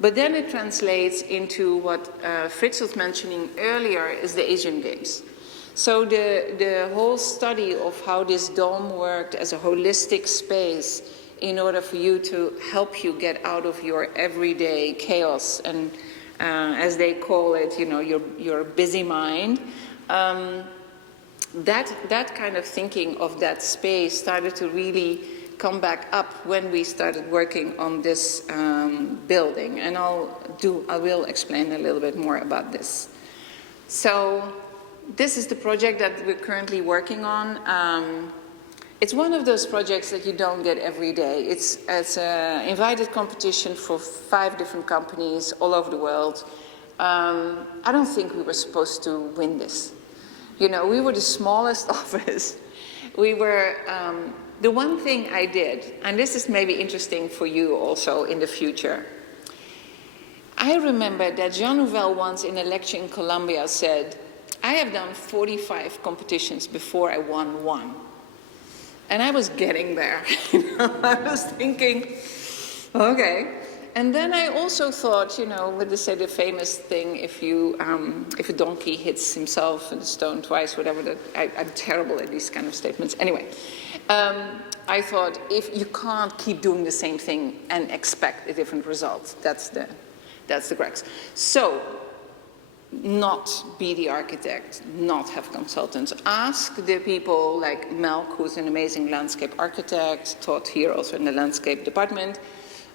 But then it translates into what Fritz was mentioning earlier, is the Asian Games. So the whole study of how this dome worked as a holistic space in order for you to help you get out of your everyday chaos and, as they call it, you know, your busy mind. That kind of thinking of that space started to really come back up when we started working on this building, and I will explain a little bit more about this. So this is the project that we're currently working on. It's one of those projects that you don't get every day. It's an invited competition for 5 different companies all over the world. I don't think we were supposed to win this. You know, we were the smallest office. We were, the one thing I did, and this is maybe interesting for you also in the future. I remember that Jean Nouvel once in a lecture in Columbia said, I have done 45 competitions before I won one. And I was getting there. I was thinking, okay. And then I also thought, you know, with the famous thing, if a donkey hits himself in the stone twice, whatever, I'm terrible at these kind of statements. Anyway, I thought, if you can't keep doing the same thing and expect a different result, that's the crux. So, not be the architect, not have consultants. Ask the people like Melk, who's an amazing landscape architect, taught here also in the landscape department,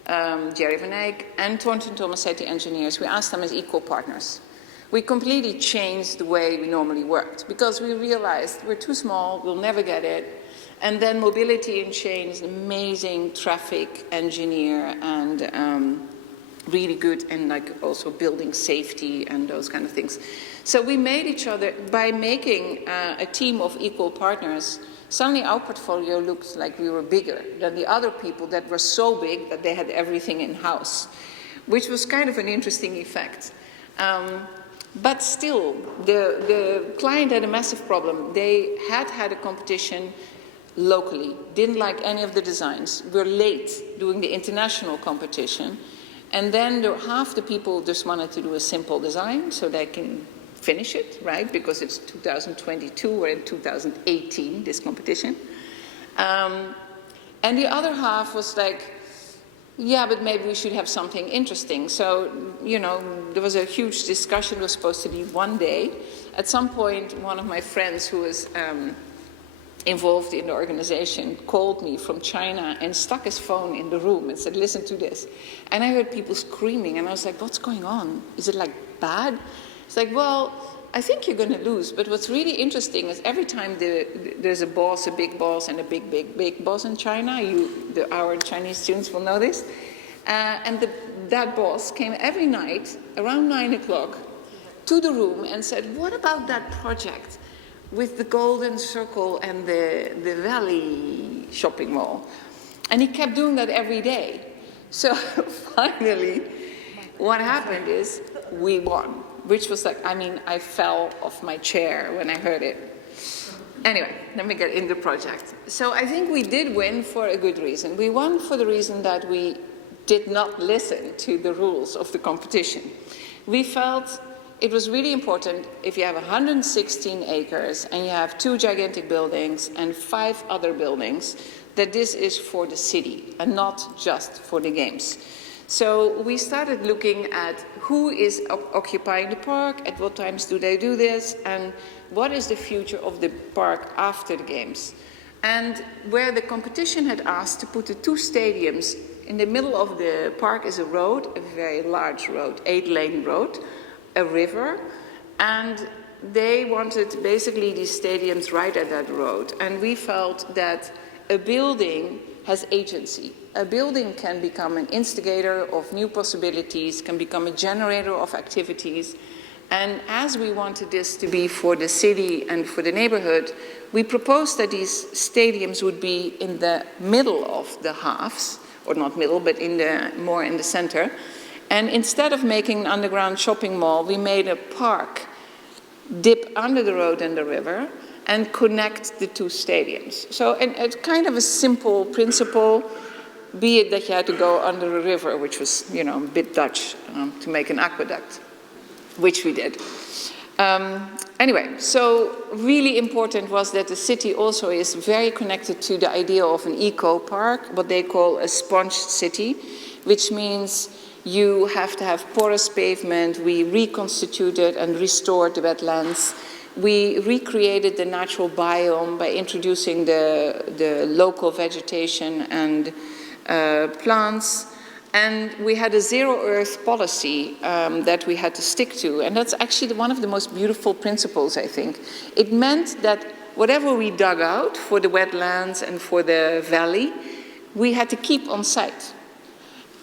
Jerry van Eyck, and Thornton Tomasetti engineers. We asked them as equal partners. We completely changed the way we normally worked because we realized we're too small, we'll never get it. And then Mobility and Change, an amazing traffic engineer and really good in like also building safety and those kind of things. So we made each other, by making a team of equal partners, suddenly our portfolio looked like we were bigger than the other people that were so big that they had everything in-house, which was kind of an interesting effect. But still, the client had a massive problem. They had a competition locally, didn't like any of the designs, were late doing the international competition, and then half the people just wanted to do a simple design so they can finish it, right? Because it's 2022 or in 2018, this competition. And the other half was like, yeah, but maybe we should have something interesting. So, you know, there was a huge discussion. It was supposed to be one day. At some point, one of my friends who was involved in the organization called me from China and stuck his phone in the room and said, listen to this. And I heard people screaming and I was like, what's going on? Is it like bad? It's like, well, I think you're going to lose. But what's really interesting is every time there's a boss, a big boss and a big boss in China, our Chinese students will know this. And that boss came every night around 9 o'clock to the room and said, what about that project with the Golden Circle and the Valley shopping mall? And he kept doing that every day. So finally, what happened is we won, which was like, I mean, I fell off my chair when I heard it. Anyway, let me get in the project. So I think we did win for a good reason. We won for the reason that we did not listen to the rules of the competition. We felt it was really important if you have 116 acres and you have 2 gigantic buildings and 5 other buildings, that this is for the city and not just for the games. So we started looking at who is occupying the park, at what times do they do this, and what is the future of the park after the games. And where the competition had asked to put the 2 stadiums, in the middle of the park is a road, a very large road, 8-lane road, a river, and they wanted basically these stadiums right at that road. And we felt that a building has agency. A building can become an instigator of new possibilities, can become a generator of activities. And as we wanted this to be for the city and for the neighborhood, we proposed that these stadiums would be in the middle of the halves, or not middle, but more in the center. And instead of making an underground shopping mall, we made a park dip under the road and the river and connect the 2 stadiums. So it's kind of a simple principle, be it that you had to go under a river, which was, you know, a bit Dutch, to make an aqueduct, which we did. Anyway, so really important was that the city also is very connected to the idea of an eco-park, what they call a sponge city, which means you have to have porous pavement. We reconstituted and restored the wetlands. We recreated the natural biome by introducing the local vegetation and plants. And we had a zero-earth policy that we had to stick to. And that's actually one of the most beautiful principles, I think. It meant that whatever we dug out for the wetlands and for the valley, we had to keep on site.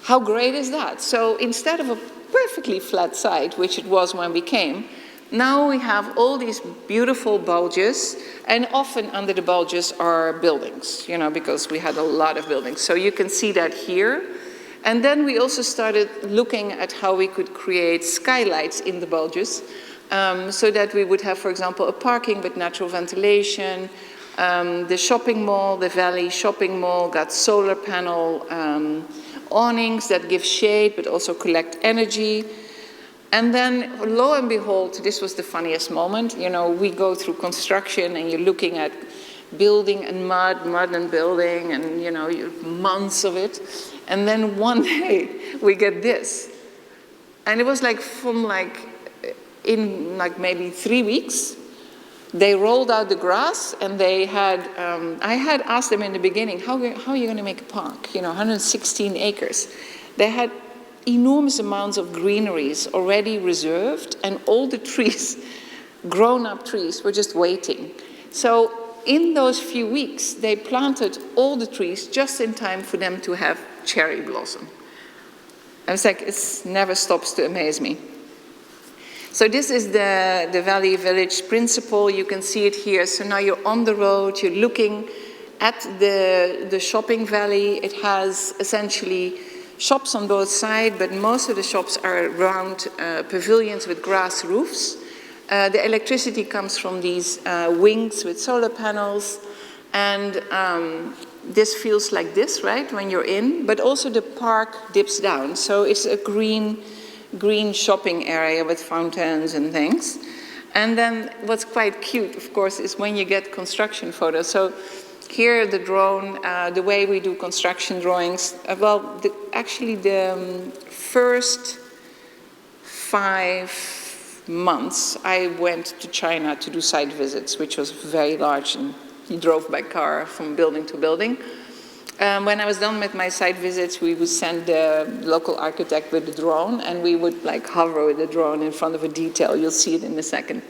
How great is that? So instead of a perfectly flat site, which it was when we came, now we have all these beautiful bulges, and often under the bulges are buildings, you know, because we had a lot of buildings. So you can see that here. And then we also started looking at how we could create skylights in the bulges, so that we would have, for example, a parking with natural ventilation. The shopping mall, the Valley Shopping Mall, got solar panel awnings that give shade but also collect energy. And then, lo and behold, this was the funniest moment. You know, we go through construction and you're looking at building and mud and building, and, you know, months of it. And then one day we get this. And it was like in maybe 3 weeks, they rolled out the grass, and they had, I had asked them in the beginning, how are you going to make a park? You know, 116 acres. They had enormous amounts of greeneries already reserved, and all the trees, grown-up trees, were just waiting. So in those few weeks, they planted all the trees just in time for them to have cherry blossom. I was like, it never stops to amaze me. So this is the Valley Village principle. You can see it here. So now you're on the road, you're looking at the shopping valley. It has essentially shops on both sides, but most of the shops are round pavilions with grass roofs. The electricity comes from these wings with solar panels, and this feels like this, right, when you're in, but also the park dips down. So it's a green shopping area with fountains and things. And then what's quite cute, of course, is when you get construction photos. So here the drone, the way we do construction drawings, actually the first 5 months I went to China to do site visits, which was very large, and you drove by car from building to building. When I was done with my site visits, we would send the local architect with the drone, and we would like hover with the drone in front of a detail. You'll see it in a second.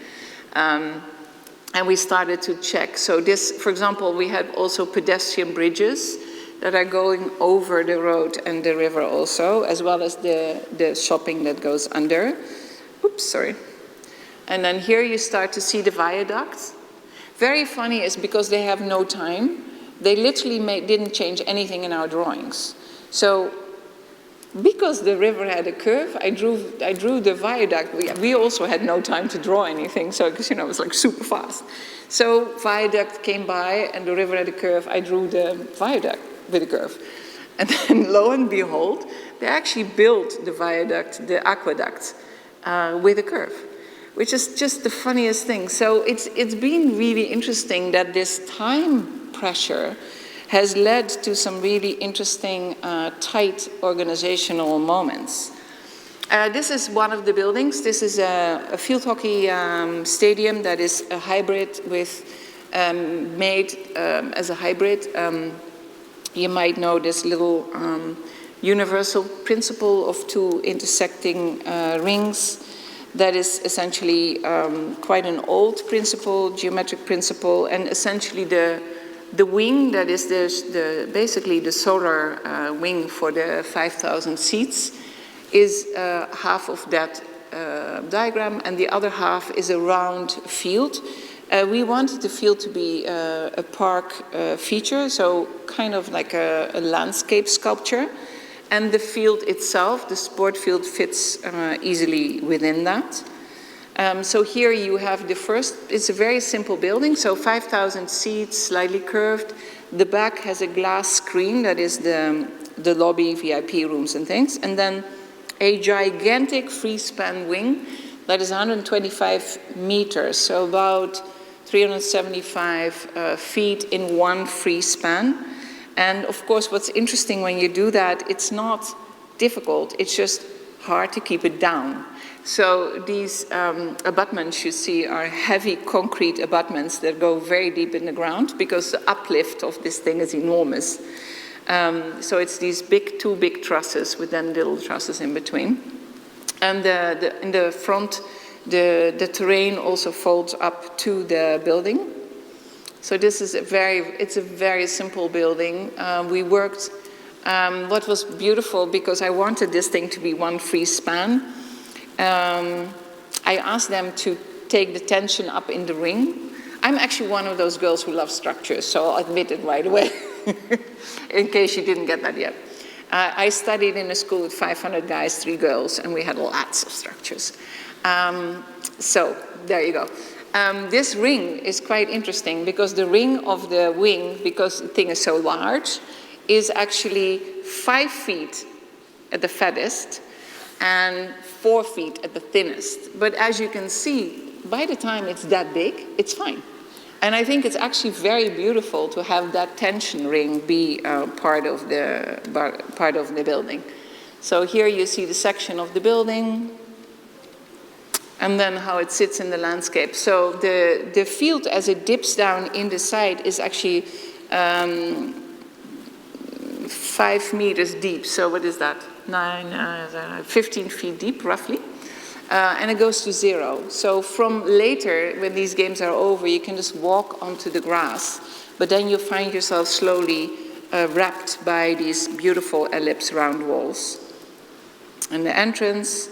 And we started to check. So this, for example, we had also pedestrian bridges that are going over the road and the river also, as well as the shopping that goes under. Oops, sorry. And then here you start to see the viaducts. Very funny is because they have no time. They literally didn't change anything in our drawings. So because the river had a curve, I drew the viaduct. We also had no time to draw anything, so because, you know, it was like super fast. So viaduct came by and the river had a curve. I drew the viaduct with a curve. And then lo and behold, they actually built the viaduct, the aqueduct, with a curve, which is just the funniest thing. So it's been really interesting that this time pressure has led to some really interesting, tight organizational moments. This is one of the buildings. This is a field hockey stadium that is a hybrid with, made as a hybrid. You might know this little universal principle of two intersecting rings. That is essentially quite an old principle, geometric principle, and essentially the wing that is basically the solar wing for the 5,000 seats is half of that diagram, and the other half is a round field. We wanted the field to be a park feature, so kind of like a landscape sculpture, and the field itself, the sport field, fits easily within that. So here you have the first, it's a very simple building, so 5,000 seats, slightly curved. The back has a glass screen that is the lobby, VIP rooms and things, and then a gigantic free span wing that is 125 meters, so about 375 feet in one free span. And of course, what's interesting when you do that, it's not difficult, it's just hard to keep it down. So these abutments you see are heavy concrete abutments that go very deep in the ground because the uplift of this thing is enormous. So it's these two big trusses with then little trusses in between. And in the front, the terrain also folds up to the building. So this is it's a very simple building. We worked, what was beautiful, because I wanted this thing to be one free span, I asked them to take the tension up in the ring. I'm actually one of those girls who love structures, so I'll admit it right away, in case you didn't get that yet. I studied in a school with 500 guys, 3 girls, and we had lots of structures. So there you go. This ring is quite interesting because the ring of the wing, because the thing is so large, is actually 5 feet at the fattest and 4 feet at the thinnest. But as you can see, by the time it's that big, it's fine. And I think it's actually very beautiful to have that tension ring be part of the building. So here you see the section of the building, and then how it sits in the landscape. So the field, as it dips down in the side, is actually 5 meters deep. So what is that? 15 feet deep, roughly. And it goes to 0. So from later, when these games are over, you can just walk onto the grass, but then you find yourself slowly wrapped by these beautiful ellipse round walls. And the entrance.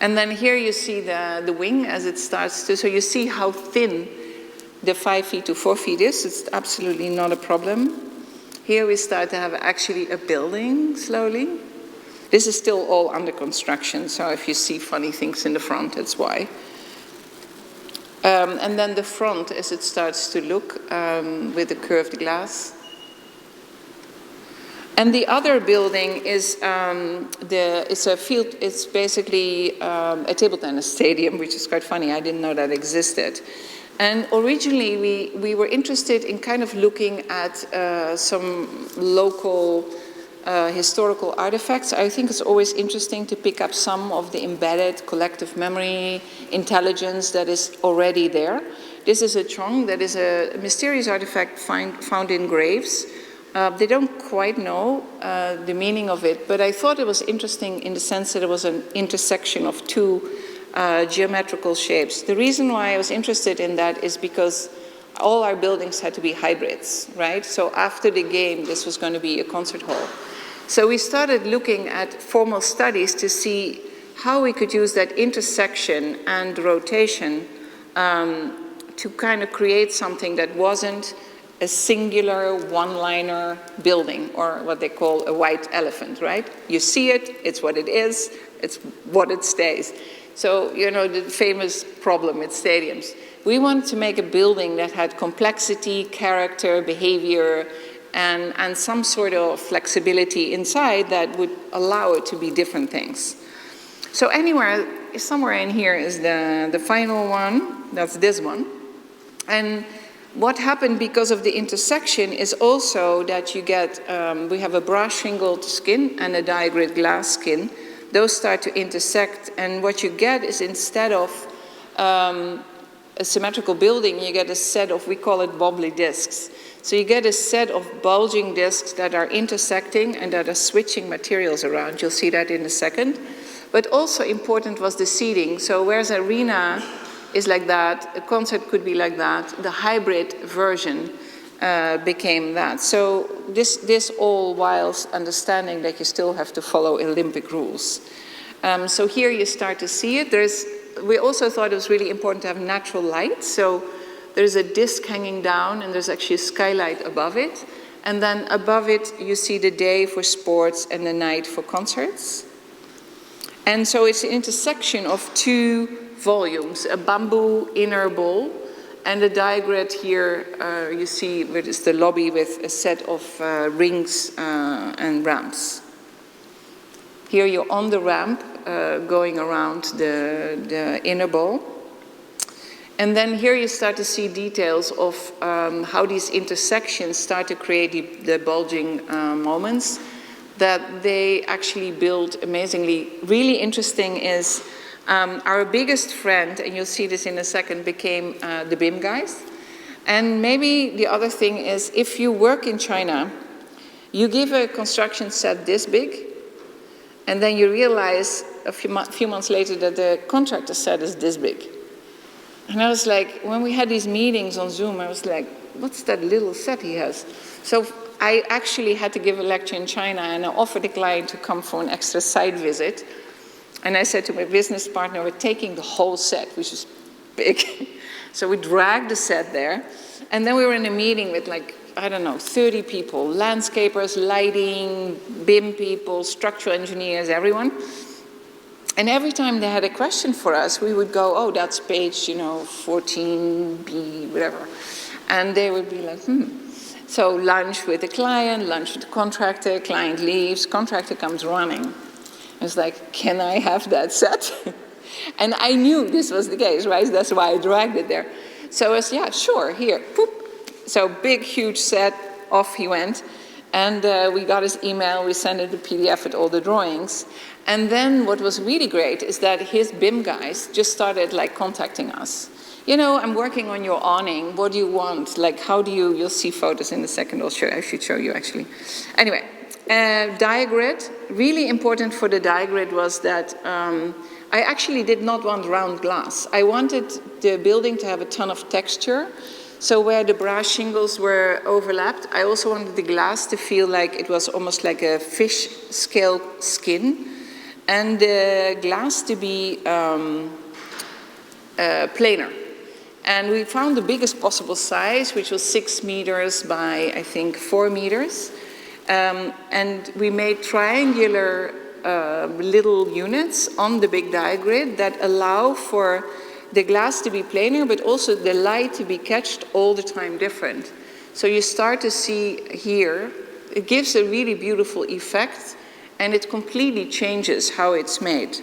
And then here you see the wing as it starts to, so you see how thin the 5 feet to 4 feet is. It's absolutely not a problem. Here we start to have actually a building slowly. This is still all under construction, so if you see funny things in the front, that's why. And then the front, as it starts to look with the curved glass. And the other building is it's a field. It's basically a table tennis stadium, which is quite funny. I didn't know that existed. And originally, we were interested in kind of looking at some local historical artifacts. I think it's always interesting to pick up some of the embedded collective memory intelligence that is already there. This is a chong that is a mysterious artifact found in graves. They don't quite know the meaning of it, but I thought it was interesting in the sense that it was an intersection of 2 geometrical shapes. The reason why I was interested in that is because all our buildings had to be hybrids, right? So after the game, this was going to be a concert hall. So we started looking at formal studies to see how we could use that intersection and rotation to kind of create something that wasn't a singular one-liner building, or what they call a white elephant, right? You see it, it's what it is, it's what it stays. So, you know, the famous problem with stadiums. We wanted to make a building that had complexity, character, behavior, and some sort of flexibility inside that would allow it to be different things. So somewhere in here is the final one, that's this one. And what happened because of the intersection is also that you get, we have a brass shingled skin and a diagrid glass skin. Those start to intersect, and what you get is, instead of a symmetrical building, you get a set of, we call it bobbly discs. So you get a set of bulging discs that are intersecting and that are switching materials around. You'll see that in a second. But also important was the seating. So whereas arena is like that, a concert could be like that, the hybrid version became that. So this all whilst understanding that you still have to follow Olympic rules. So here you start to see it. We also thought it was really important to have natural light. So there's a disc hanging down, and there's actually a skylight above it. And then above it, you see the day for sports and the night for concerts. And so it's an intersection of 2 volumes, a bamboo inner bowl, and the diagram here you see is the lobby with a set of rings and ramps. Here you're on the ramp going around the inner bowl. And then here you start to see details of how these intersections start to create the bulging moments that they actually build amazingly. Really interesting is our biggest friend, and you'll see this in a second, became the BIM guys. And maybe the other thing is, if you work in China, you give a construction set this big, and then you realize a few months later that the contractor set is this big. And I was like, when we had these meetings on Zoom, I was like, what's that little set he has? So I actually had to give a lecture in China, and I offered the client to come for an extra site visit. And I said to my business partner, we're taking the whole set, which is big. So we dragged the set there. And then we were in a meeting with like, I don't know, 30 people, landscapers, lighting, BIM people, structural engineers, everyone. And every time they had a question for us, we would go, oh, that's page, 14B, whatever. And they would be like, So lunch with the client, lunch with the contractor, client leaves, contractor comes running. It's like, can I have that set? And I knew this was the case, right? That's why I dragged it there. So I was, yeah, sure, here, poop. So big, huge set, off he went. And we got his email, we sent it a PDF with all the drawings. And then what was really great is that his BIM guys just started like contacting us. I'm working on your awning, what do you want? Like, you'll see photos in a second, I should show you actually. Anyway, diagrid, really important for the diagrid was that I actually did not want round glass. I wanted the building to have a ton of texture. So where the brass shingles were overlapped, I also wanted the glass to feel like it was almost like a fish scale skin, and the glass to be planar. And we found the biggest possible size, which was 6 meters by, I think, 4 meters. And we made triangular little units on the big diagrid that allow for the glass to be planar, but also the light to be catched all the time different. So you start to see here, it gives a really beautiful effect, and it completely changes how it's made.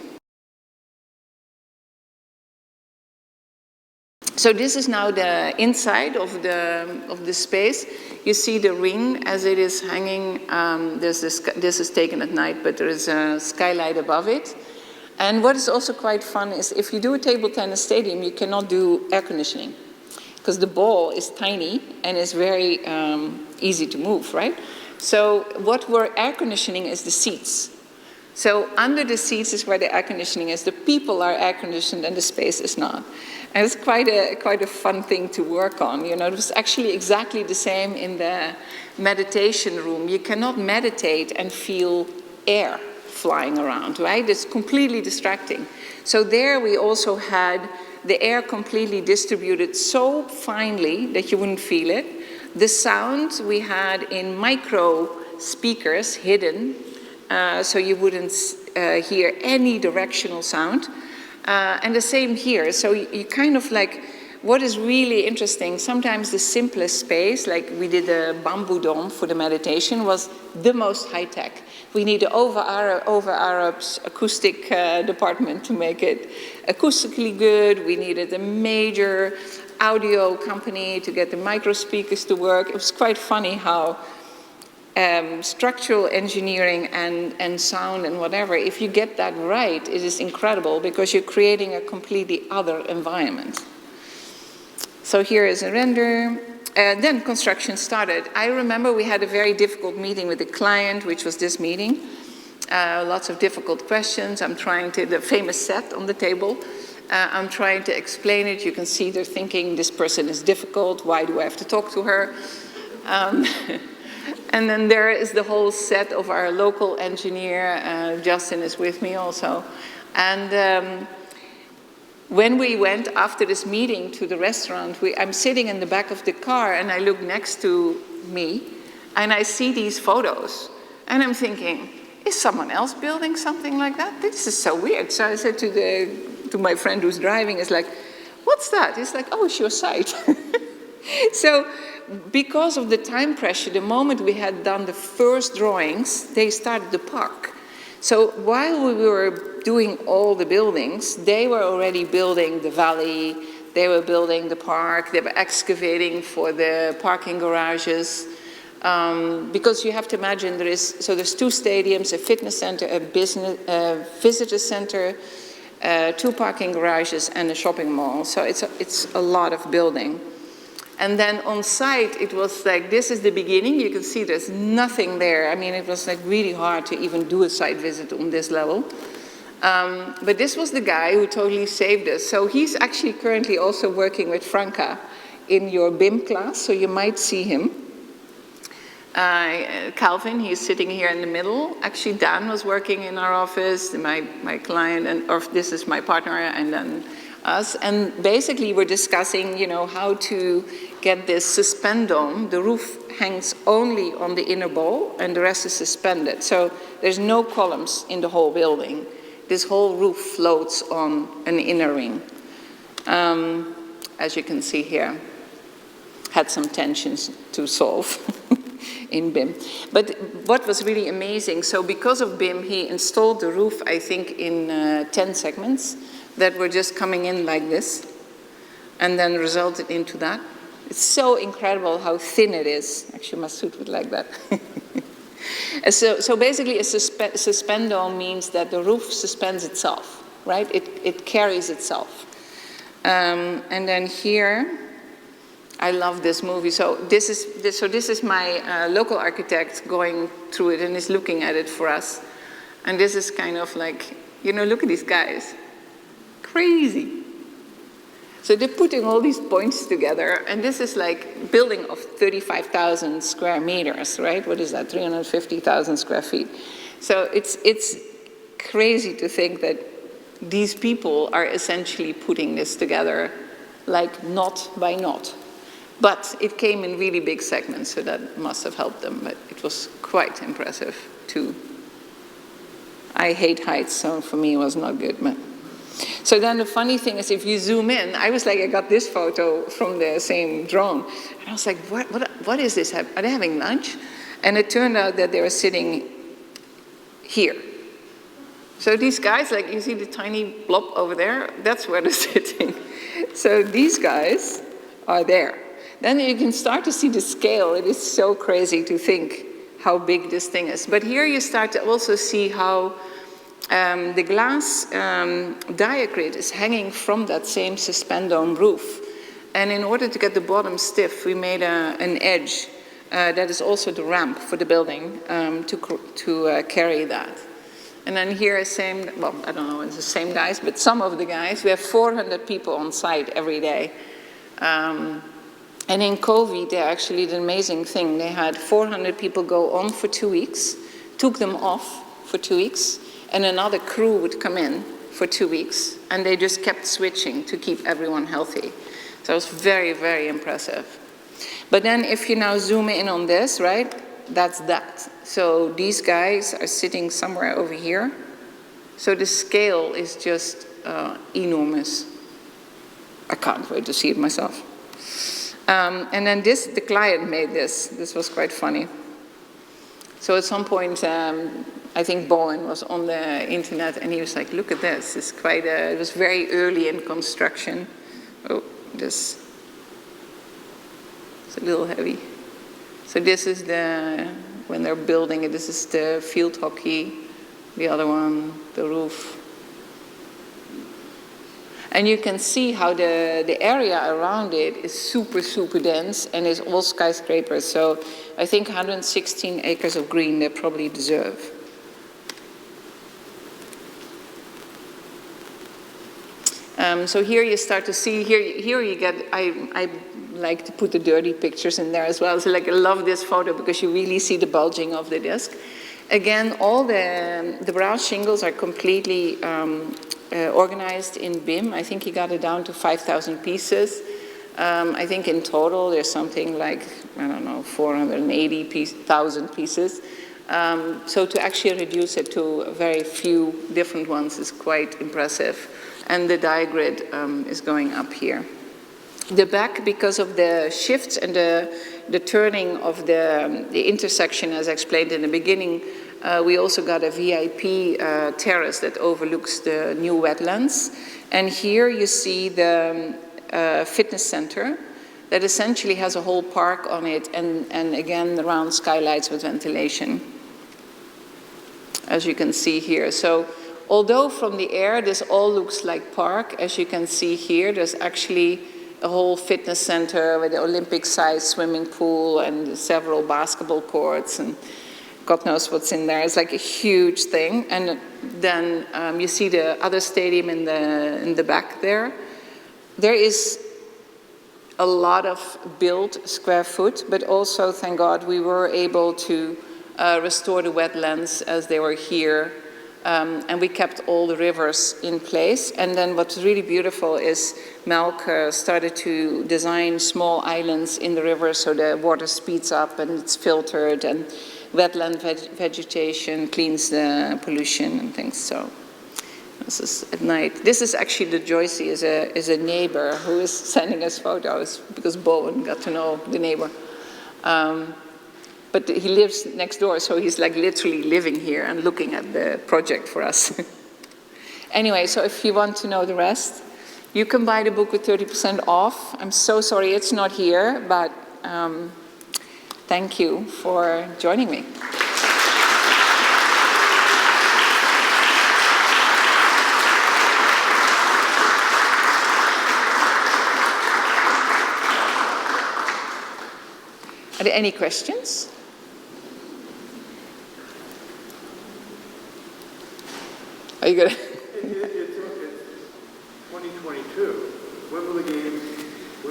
So this is now the inside of the space. You see the ring as it is hanging. This is taken at night, but there is a skylight above it. And what is also quite fun is if you do a table tennis stadium, you cannot do air conditioning because the ball is tiny and is very easy to move, right? So what we're air conditioning is the seats. So under the seats is where the air conditioning is. The people are air conditioned and the space is not. And it's quite a fun thing to work on. It was actually exactly the same in the meditation room. You cannot meditate and feel air flying around, right? It's completely distracting. So there we also had the air completely distributed so finely that you wouldn't feel it. The sound we had in micro speakers hidden, so you wouldn't hear any directional sound. And the same here. So you kind of like, what is really interesting, sometimes the simplest space, like we did a bamboo dome for the meditation, was the most high-tech. We need an over-Arabs acoustic department to make it acoustically good. We needed a major audio company to get the micro speakers to work. It was quite funny how structural engineering and sound and whatever, if you get that right, it is incredible because you're creating a completely other environment. So here is a render. Then construction started. I remember we had a very difficult meeting with the client, which was this meeting. Lots of difficult questions. The famous set on the table. I'm trying to explain it. You can see they're thinking, this person is difficult. Why do I have to talk to her? And then there is the whole set of our local engineer. Justin is with me also. And when we went after this meeting to the restaurant, I'm sitting in the back of the car and I look next to me and I see these photos. And I'm thinking, is someone else building something like that? This is so weird. So I said to my friend who's driving, it's like, what's that? It's like, oh, it's your site. So because of the time pressure, the moment we had done the first drawings, they started the park. So while we were doing all the buildings, they were already building the valley, they were building the park, they were excavating for the parking garages. Because you have to imagine there's 2 stadiums, a fitness center, a visitor center, 2 parking garages and a shopping mall. So it's a lot of building. And then on site, it was like, this is the beginning. You can see there's nothing there. I mean, it was like really hard to even do a site visit on this level. But this was the guy who totally saved us. So he's actually currently also working with Franca in your BIM class, so you might see him. Calvin, he's sitting here in the middle. Actually, Dan was working in our office, my client, or this is my partner, and then us. And basically, we're discussing, how to get this suspendome. The roof hangs only on the inner bowl, and the rest is suspended. So there's no columns in the whole building. This whole roof floats on an inner ring. As you can see here, had some tensions to solve in BIM. But what was really amazing, so because of BIM, he installed the roof, I think, in 10 segments that were just coming in like this, and then resulted into that. It's so incredible how thin it is. Actually, my suit would like that. So basically, a suspendome means that the roof suspends itself, right? It carries itself. And then here, I love this movie. So this is my local architect going through it and is looking at it for us. And this is kind of like, look at these guys. Crazy. So they're putting all these points together, and this is like building of 35,000 square meters, right? What is that, 350,000 square feet? So it's crazy to think that these people are essentially putting this together like knot by knot. But it came in really big segments, so that must have helped them, but it was quite impressive too. I hate heights, so for me it was not good. But. So then the funny thing is, if you zoom in, I was like, I got this photo from the same drone, and I was like, what is this? Are they having lunch? And it turned out that they were sitting here. So these guys, like you see the tiny blob over there, that's where they're sitting. So these guys are there. Then you can start to see the scale. It is so crazy to think how big this thing is. But here you start to also see how the glass diacrit is hanging from that same suspendome roof. And in order to get the bottom stiff, we made an edge that is also the ramp for the building to carry that. And then here is well, I don't know, it's the same guys, but some of the guys, we have 400 people on site every day. And in COVID, they actually did an amazing thing. They had 400 people go on for 2 weeks, took them off for 2 weeks, and another crew would come in for 2 weeks, and they just kept switching to keep everyone healthy. So it was very, very impressive. But then if you now zoom in on this, right, that's that. So these guys are sitting somewhere over here. So the scale is just enormous. I can't wait to see it myself. And then the client made this. This was quite funny. So at some point, I think Bowen was on the internet, and he was like, look at this. It's it was very early in construction. Oh, it's a little heavy. So this is when they're building it, this is the field hockey, the other one, the roof. And you can see how the area around it is super, super dense, and is all skyscrapers. So I think 116 acres of green they probably deserve. So here you start to see, here you get, I like to put the dirty pictures in there as well. So like I love this photo because you really see the bulging of the disc. Again, all the brass shingles are completely organized in BIM. I think he got it down to 5,000 pieces. I think in total there's something like, I don't know, 480,000 pieces. So to actually reduce it to very few different ones is quite impressive. And the diagrid is going up here. The back, because of the shifts and the turning of the intersection, as I explained in the beginning, we also got a VIP terrace that overlooks the new wetlands. And here you see the fitness center that essentially has a whole park on it, and again, round skylights with ventilation, as you can see here. So although from the air this all looks like park, as you can see here, there's actually a whole fitness center with the Olympic-sized swimming pool and several basketball courts, and God knows what's in there. It's like a huge thing. And then you see the other stadium in the back there. There is a lot of built square foot, but also, thank God, we were able to restore the wetlands as they were here. And we kept all the rivers in place. And then what's really beautiful is Melk started to design small islands in the river so the water speeds up and it's filtered, and wetland vegetation cleans the pollution and things. So this is at night. This is actually the Joyce is a neighbor who is sending us photos because Bowen got to know the neighbor. But he lives next door, so he's like literally living here and looking at the project for us. Anyway, so if you want to know the rest, you can buy the book with 30% off. I'm so sorry it's not here, but thank you for joining me. Are there any questions? Are you good? It's 2022. When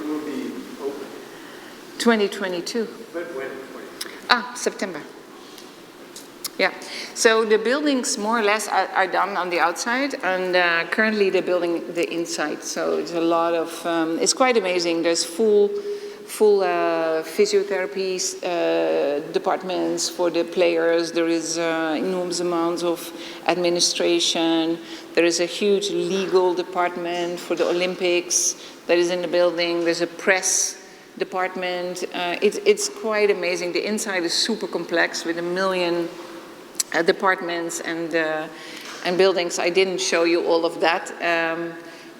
will be open? 2022. When? September. Yeah. So the buildings more or less are done on the outside, and currently they're building the inside. So it's a lot of, it's quite amazing. There's full physiotherapy departments for the players. There is enormous amounts of administration. There is a huge legal department for the Olympics that is in the building. There's a press department. It's quite amazing. The inside is super complex with 1 million departments and buildings. I didn't show you all of that.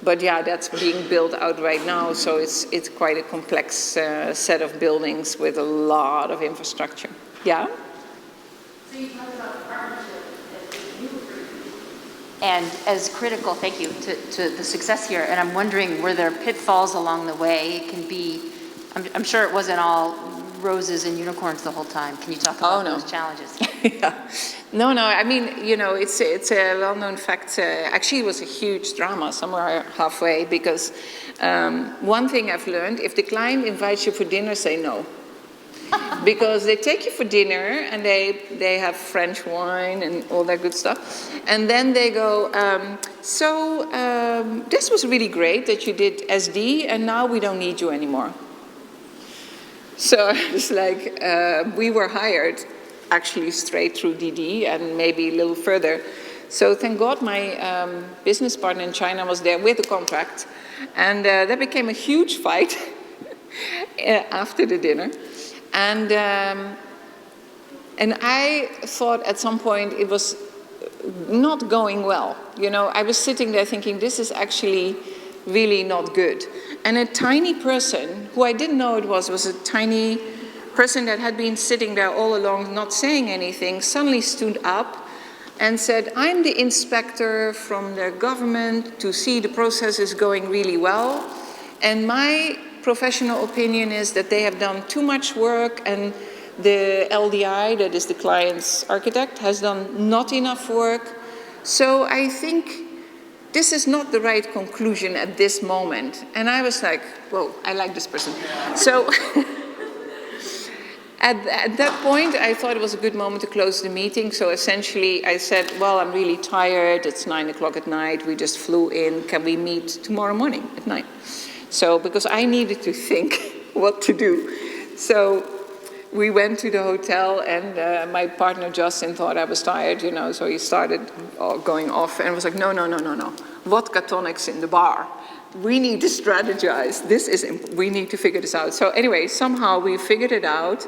But yeah, that's being built out right now, so it's quite a complex set of buildings with a lot of infrastructure. Yeah? So you talked about partnership and as critical, thank you, to the success here. And I'm wondering, were there pitfalls along the way? It can be, I'm sure it wasn't all roses and unicorns the whole time. Can you talk about those challenges? Yeah. No, I mean, you know, it's a well-known fact. Actually, it was a huge drama somewhere halfway because one thing I've learned, if the client invites you for dinner, say no. Because they take you for dinner and they have French wine and all that good stuff. And then they go, this was really great that you did SD and now we don't need you anymore. So I was like, we were hired actually straight through DD and maybe a little further. So thank God my business partner in China was there with the contract. And that became a huge fight after the dinner. And I thought at some point it was not going well. You know, I was sitting there thinking, this is actually really not good. And a tiny person, who I didn't know it was a tiny person that had been sitting there all along, not saying anything, suddenly stood up and said, I'm the inspector from the government to see the process is going really well. And my professional opinion is that they have done too much work and the LDI, that is the client's architect, has done not enough work. So I think this is not the right conclusion at this moment. And I was like, whoa, I like this person. So at that point, I thought it was a good moment to close the meeting. So essentially I said, well, I'm really tired. It's 9 o'clock at night. We just flew in. Can we meet tomorrow morning at 9? So, because I needed to think what to do. So we went to the hotel and my partner Justin thought I was tired, you know, so he started going off and was like, no. Vodka tonics in the bar. We need to strategize. We need to figure this out. So anyway, somehow we figured it out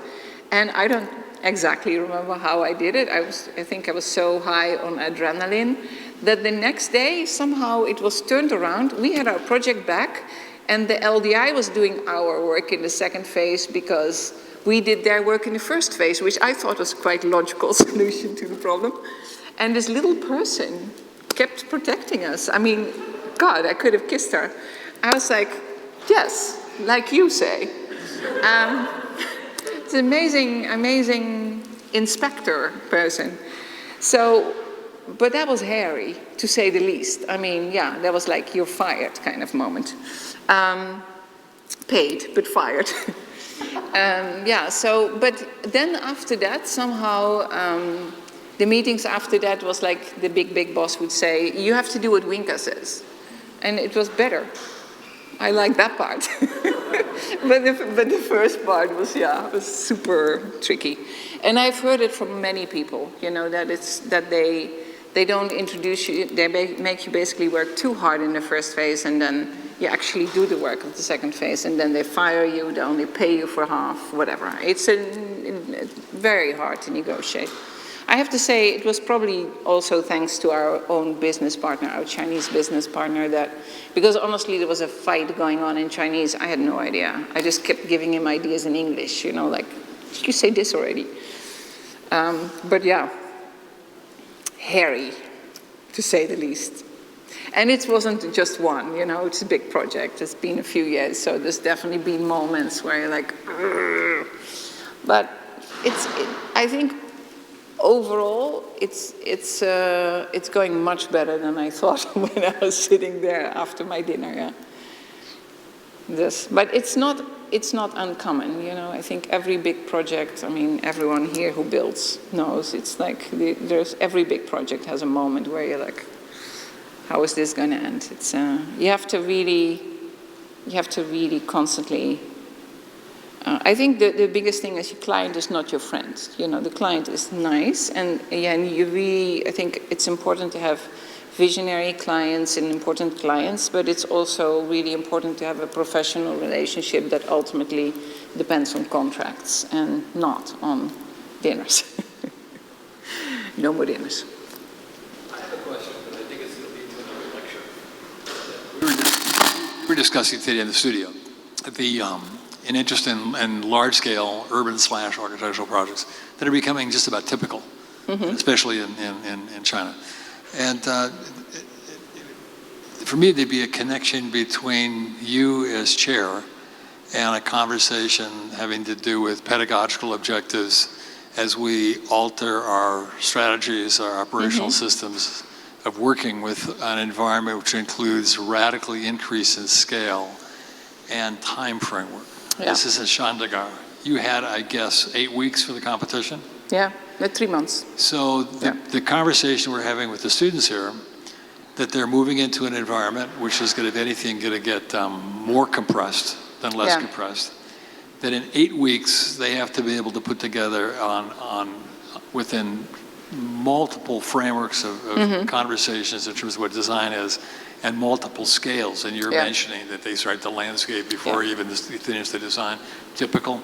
and I don't exactly remember how I did it. I think I was so high on adrenaline that the next day somehow it was turned around. We had our project back. And the LDI was doing our work in the second phase because we did their work in the first phase, which I thought was quite a logical solution to the problem. And this little person kept protecting us. I mean, God, I could have kissed her. I was like, yes, like you say. It's an amazing inspector person. So, but that was hairy, to say the least. I mean, yeah, that was like, you're fired kind of moment. paid but fired. Yeah, so, but then after that, somehow, the meetings after that was like the big boss would say, you have to do what Winka says. And it was better. I like that part. but the first part was, yeah, was super tricky. And I've heard it from many people, you know, that they don't introduce you, they make you basically work too hard in the first phase, and then you actually do the work of the second phase, and then they fire you, they only pay you for half, whatever. It's very hard to negotiate. I have to say, it was probably also thanks to our own business partner, our Chinese business partner, that, because honestly there was a fight going on in Chinese, I had no idea. I just kept giving him ideas in English, you know, like, did you say this already? But yeah, hairy, to say the least. And it wasn't just one, you know, it's a big project. It's been a few years, so there's definitely been moments where you're like, ugh. But I think overall, it's going much better than I thought when I was sitting there after my dinner, yeah. But it's not uncommon, you know. I think every big project, I mean, everyone here who builds knows, it's like every big project has a moment where you're like, how is this going to end? It's you have to really constantly. I think the biggest thing is your client is not your friend. You know, the client is nice, and you really. I think it's important to have visionary clients and important clients, but it's also really important to have a professional relationship that ultimately depends on contracts and not on dinners. No more dinners. I have a question, but I think it's going to lead to another lecture. We were discussing today in the studio an interest in large-scale urban/architectural projects that are becoming just about typical, especially in China. And for me, there'd be a connection between you as chair and a conversation having to do with pedagogical objectives as we alter our strategies, our operational systems of working with an environment which includes radically increase in scale and time framework. Yeah. This is in Chandigarh. You had, I guess, 8 weeks for the competition? Yeah, 3 months. So the conversation we're having with the students here, that they're moving into an environment which is going to, if anything, going to get more compressed than less compressed. That in 8 weeks, they have to be able to put together within multiple frameworks of conversations in terms of what design is, and multiple scales. And you're mentioning that they start the landscape before even finish the design. Typical.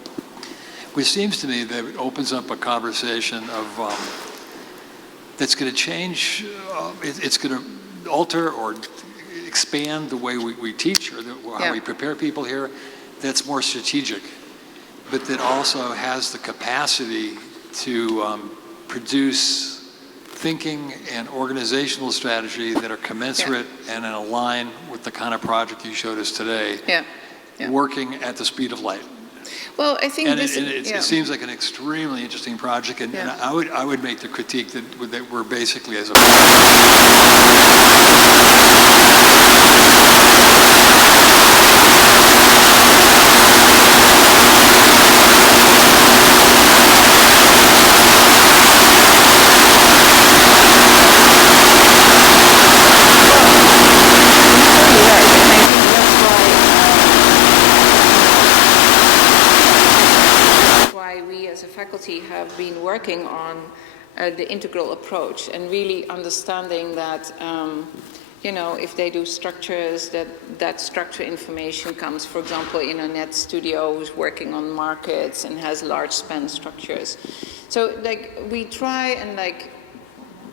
Which seems to me that it opens up a conversation of that's going to change. It's going to alter or expand the way we teach or how we prepare people here. That's more strategic, but that also has the capacity to produce thinking and organizational strategy that are commensurate and in line with the kind of project you showed us today, working at the speed of light. Well, I think it seems like an extremely interesting project, and I would make the critique that we're basically as a faculty have been working on the integral approach and really understanding that, you know, if they do structures, that structure information comes, for example, in a net studio who's working on markets and has large span structures. So, like, we try and, like,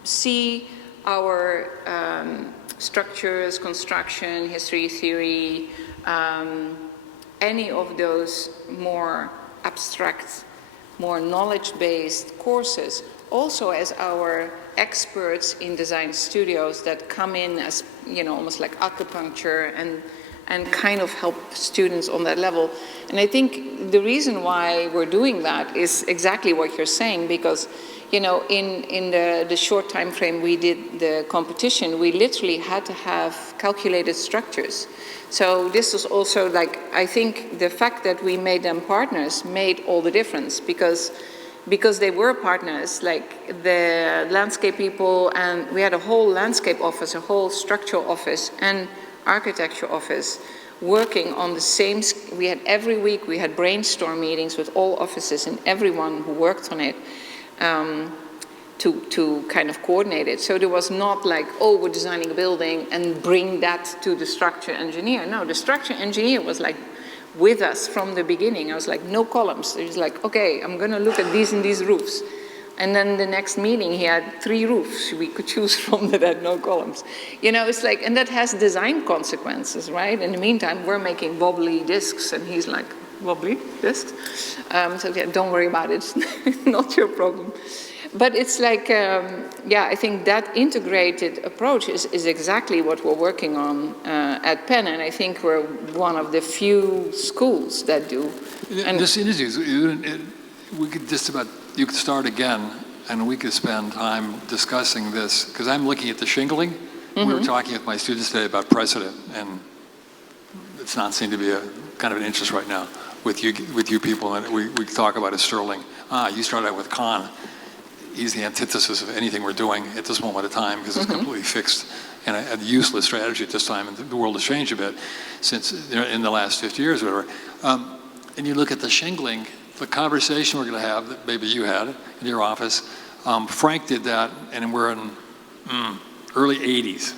see our structures, construction, history, theory, any of those more abstract, more knowledge-based courses, also as our experts in design studios that come in as, you know, almost like acupuncture and kind of help students on that level. And I think the reason why we're doing that is exactly what you're saying, because in the short time frame we did the competition, we literally had to have calculated structures. So this was also like, I think the fact that we made them partners made all the difference, because they were partners, like the landscape people, and we had a whole landscape office, a whole structural office, and architecture office working on the same. We had every week, we had brainstorm meetings with all offices and everyone who worked on it to kind of coordinate it. So there was not like, oh, we're designing a building and bring that to the structure engineer. No, the structure engineer was like with us from the beginning. I was like, no columns. It was like, okay, I'm going to look at these and these roofs. And then the next meeting, he had 3 roofs we could choose from that had no columns. It's like, and that has design consequences, right? In the meantime, we're making wobbly discs, and he's like, wobbly discs? So yeah, don't worry about it. It's not your problem. But it's like, I think that integrated approach is exactly what we're working on at Penn, and I think we're one of the few schools that do. And this interview, we could just about, you could start again, and we could spend time discussing this, because I'm looking at the shingling. We were talking with my students today about precedent, and it's not seem to be a kind of an interest right now with you people, and we talk about it, Sterling. You started out with Kahn. He's the antithesis of anything we're doing at this moment of time, because it's completely fixed and a useless strategy at this time, and the world has changed a bit since in the last 50 years or whatever. And you look at the shingling, the conversation we're going to have that maybe you had in your office. Frank did that, and we're in early 80s.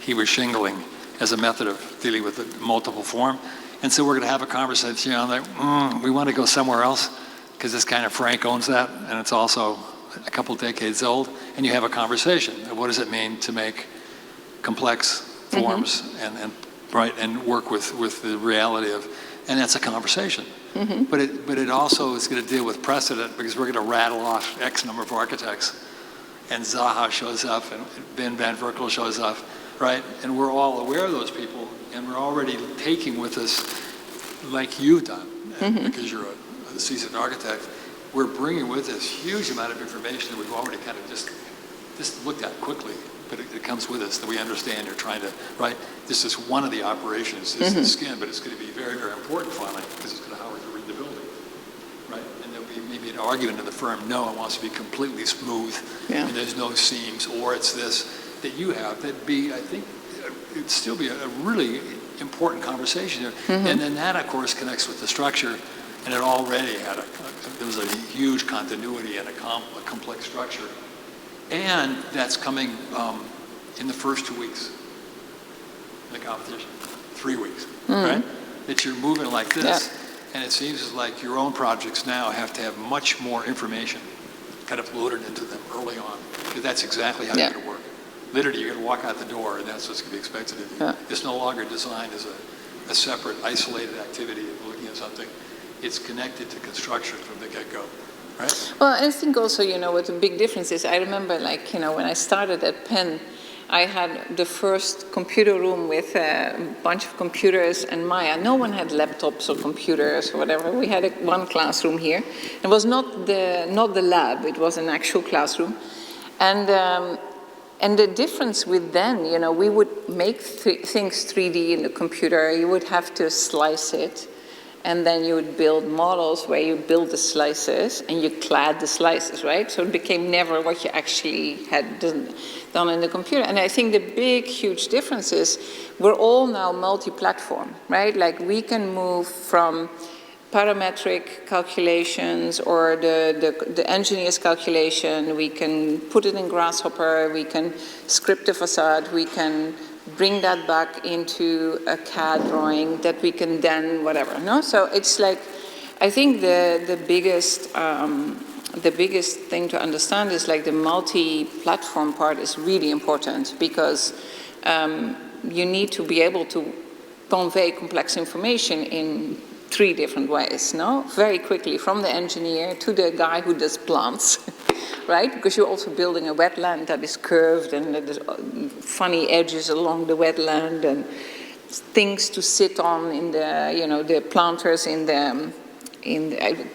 He was shingling as a method of dealing with the multiple form. And so we're going to have a conversation on that. We want to go somewhere else, because this kind of Frank owns that, and it's also a couple decades old. And you have a conversation of what does it mean to make complex forms and work with the reality of, and that's a conversation. But it also is going to deal with precedent, because we're going to rattle off X number of architects, and Zaha shows up, and Ben Van Verkel shows up, right? And we're all aware of those people, and we're already taking with us, like you've done, because you're a seasoned architect, we're bringing with us huge amount of information that we've already kind of just looked at quickly, but it comes with us that we understand. You're trying to, right? This is one of the operations, is the skin, but it's going to be very, very important finally, because it's going to how we're going to read the building, right? And there'll be maybe an argument in the firm, no, it wants to be completely smooth, and there's no seams, or it's this that you have. That'd be, I think, it'd still be a really important conversation there. And then that, of course, connects with the structure, and it already had there was a huge continuity and a complex structure. And that's coming in the first 2 weeks in the competition, 3 weeks, right? That you're moving like this, and it seems like your own projects now have to have much more information kind of loaded into them early on, because that's exactly how you're going to work. Literally, you're going to walk out the door, and that's what's going to be expected of you. It's no longer designed as a separate, isolated activity of looking at something. It's connected to construction from the get-go, right? Well, I think also, what the big difference is, I remember, when I started at Penn, I had the first computer room with a bunch of computers and Maya. No one had laptops or computers or whatever. We had one classroom here. It was not the lab, it was an actual classroom. And the difference with then, we would make things 3D in the computer. You would have to slice it. And then you would build models where you build the slices and you clad the slices, right? So it became never what you actually had done in the computer. And I think the big, huge difference is we're all now multi-platform, right? Like we can move from parametric calculations or the engineer's calculation, we can put it in Grasshopper, we can script the facade, we can bring that back into a CAD drawing that we can then whatever, no? So it's like, I think the biggest thing to understand is like the multi-platform part is really important, because you need to be able to convey complex information in 3 different ways, no? Very quickly, from the engineer to the guy who does plants, right? Because you're also building a wetland that is curved and there's funny edges along the wetland, things to sit on in the, the planters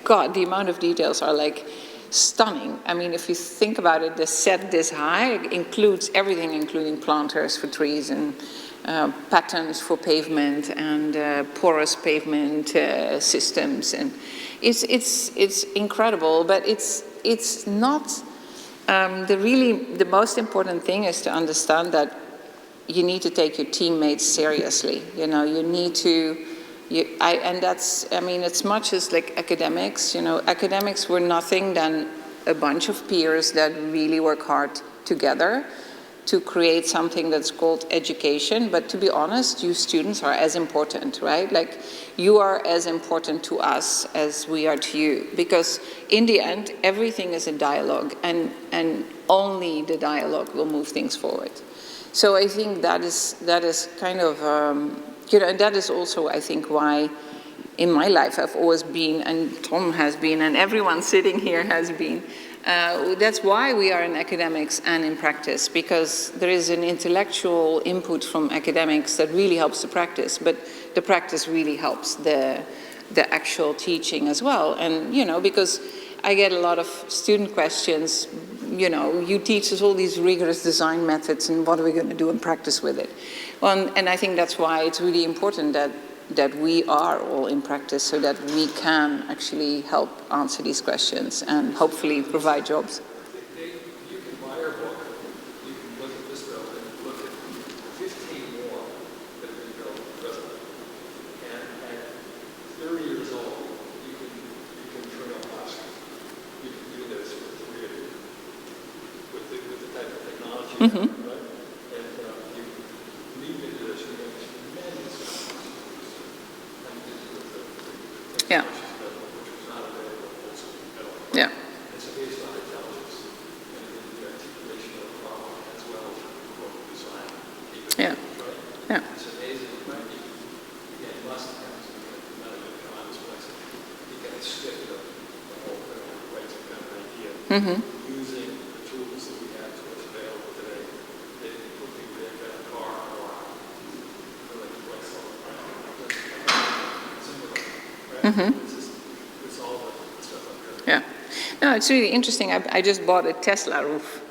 God, the amount of details are like stunning. I mean, if you think about it, the set this high includes everything, including planters for trees and patterns for pavement and porous pavement systems, and it's incredible. But it's not the most important thing is to understand that you need to take your teammates seriously. You need to. And that's, I mean, it's much as like academics. Academics were nothing than a bunch of peers that really work hard together to create something that's called education. But to be honest, you students are as important, right? Like, you are as important to us as we are to you. Because in the end, everything is a dialogue, and only the dialogue will move things forward. So I think that is kind of, and that is also, I think, why in my life I've always been, and Tom has been, and everyone sitting here has been. That's why we are in academics and in practice, because there is an intellectual input from academics that really helps the practice, but the practice really helps the actual teaching as well. And, because I get a lot of student questions, you teach us all these rigorous design methods, and what are we going to do in practice with it? Well, and I think that's why it's really important that we are all in practice, so that we can actually help answer these questions and hopefully provide jobs. You can buy our book, you can look at this building, look at 15 more that have been built presently. And at 30 years old, you can turn on plastic. You can do this with 3 of you, with the type of technology, right? And you leap into this, you get tremendous Yeah. Yeah. It's based on intelligence and the articulation of the problem as well as the design. Yeah. Yeah. It's amazing, right? You must have to none of it come out this place. You can stick the whole right to kind of idea. Using the tools that we have to us available today, they can put people in a car or like it's all the stuff up there. Yeah. No, it's really interesting. I just bought a Tesla roof,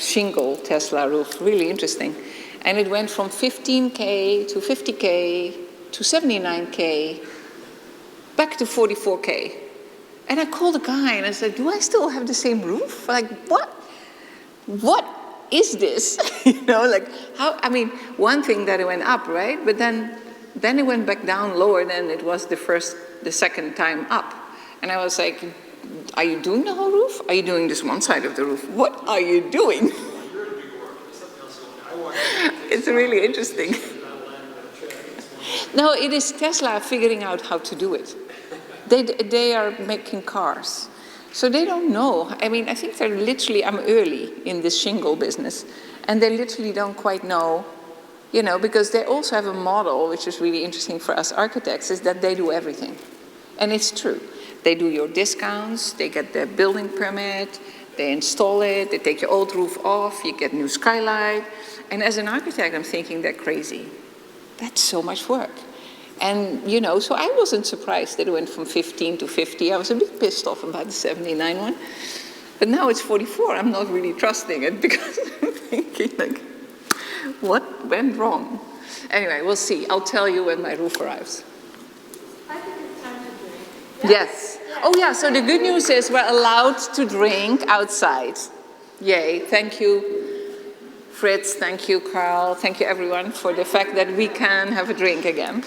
shingle Tesla roof, really interesting. And it went from 15K to 50K to 79K, back to 44K. And I called the guy and I said, do I still have the same roof? Like, what is this? How, one thing that it went up, right? But then it went back down lower than it was the second time up. And I was like, are you doing the whole roof? Are you doing this one side of the roof? What are you doing? It's really interesting. No, it is Tesla figuring out how to do it. They are making cars. So they don't know. I think they're literally, I'm early in this shingle business, and they literally don't quite know, because they also have a model, which is really interesting for us architects, is that they do everything. And it's true. They do your discounts, they get the building permit, they install it, they take your old roof off, you get new skylight. And as an architect, I'm thinking they're crazy. That's so much work. And, so I wasn't surprised that it went from 15 to 50. I was a bit pissed off about the 79 one. But now it's 44. I'm not really trusting it because I'm thinking, what went wrong? Anyway, we'll see. I'll tell you when my roof arrives. I think it's time to drink. Yes. Oh, yeah. So the good news is we're allowed to drink outside. Yay. Thank you, Fritz. Thank you, Carl. Thank you, everyone, for the fact that we can have a drink again.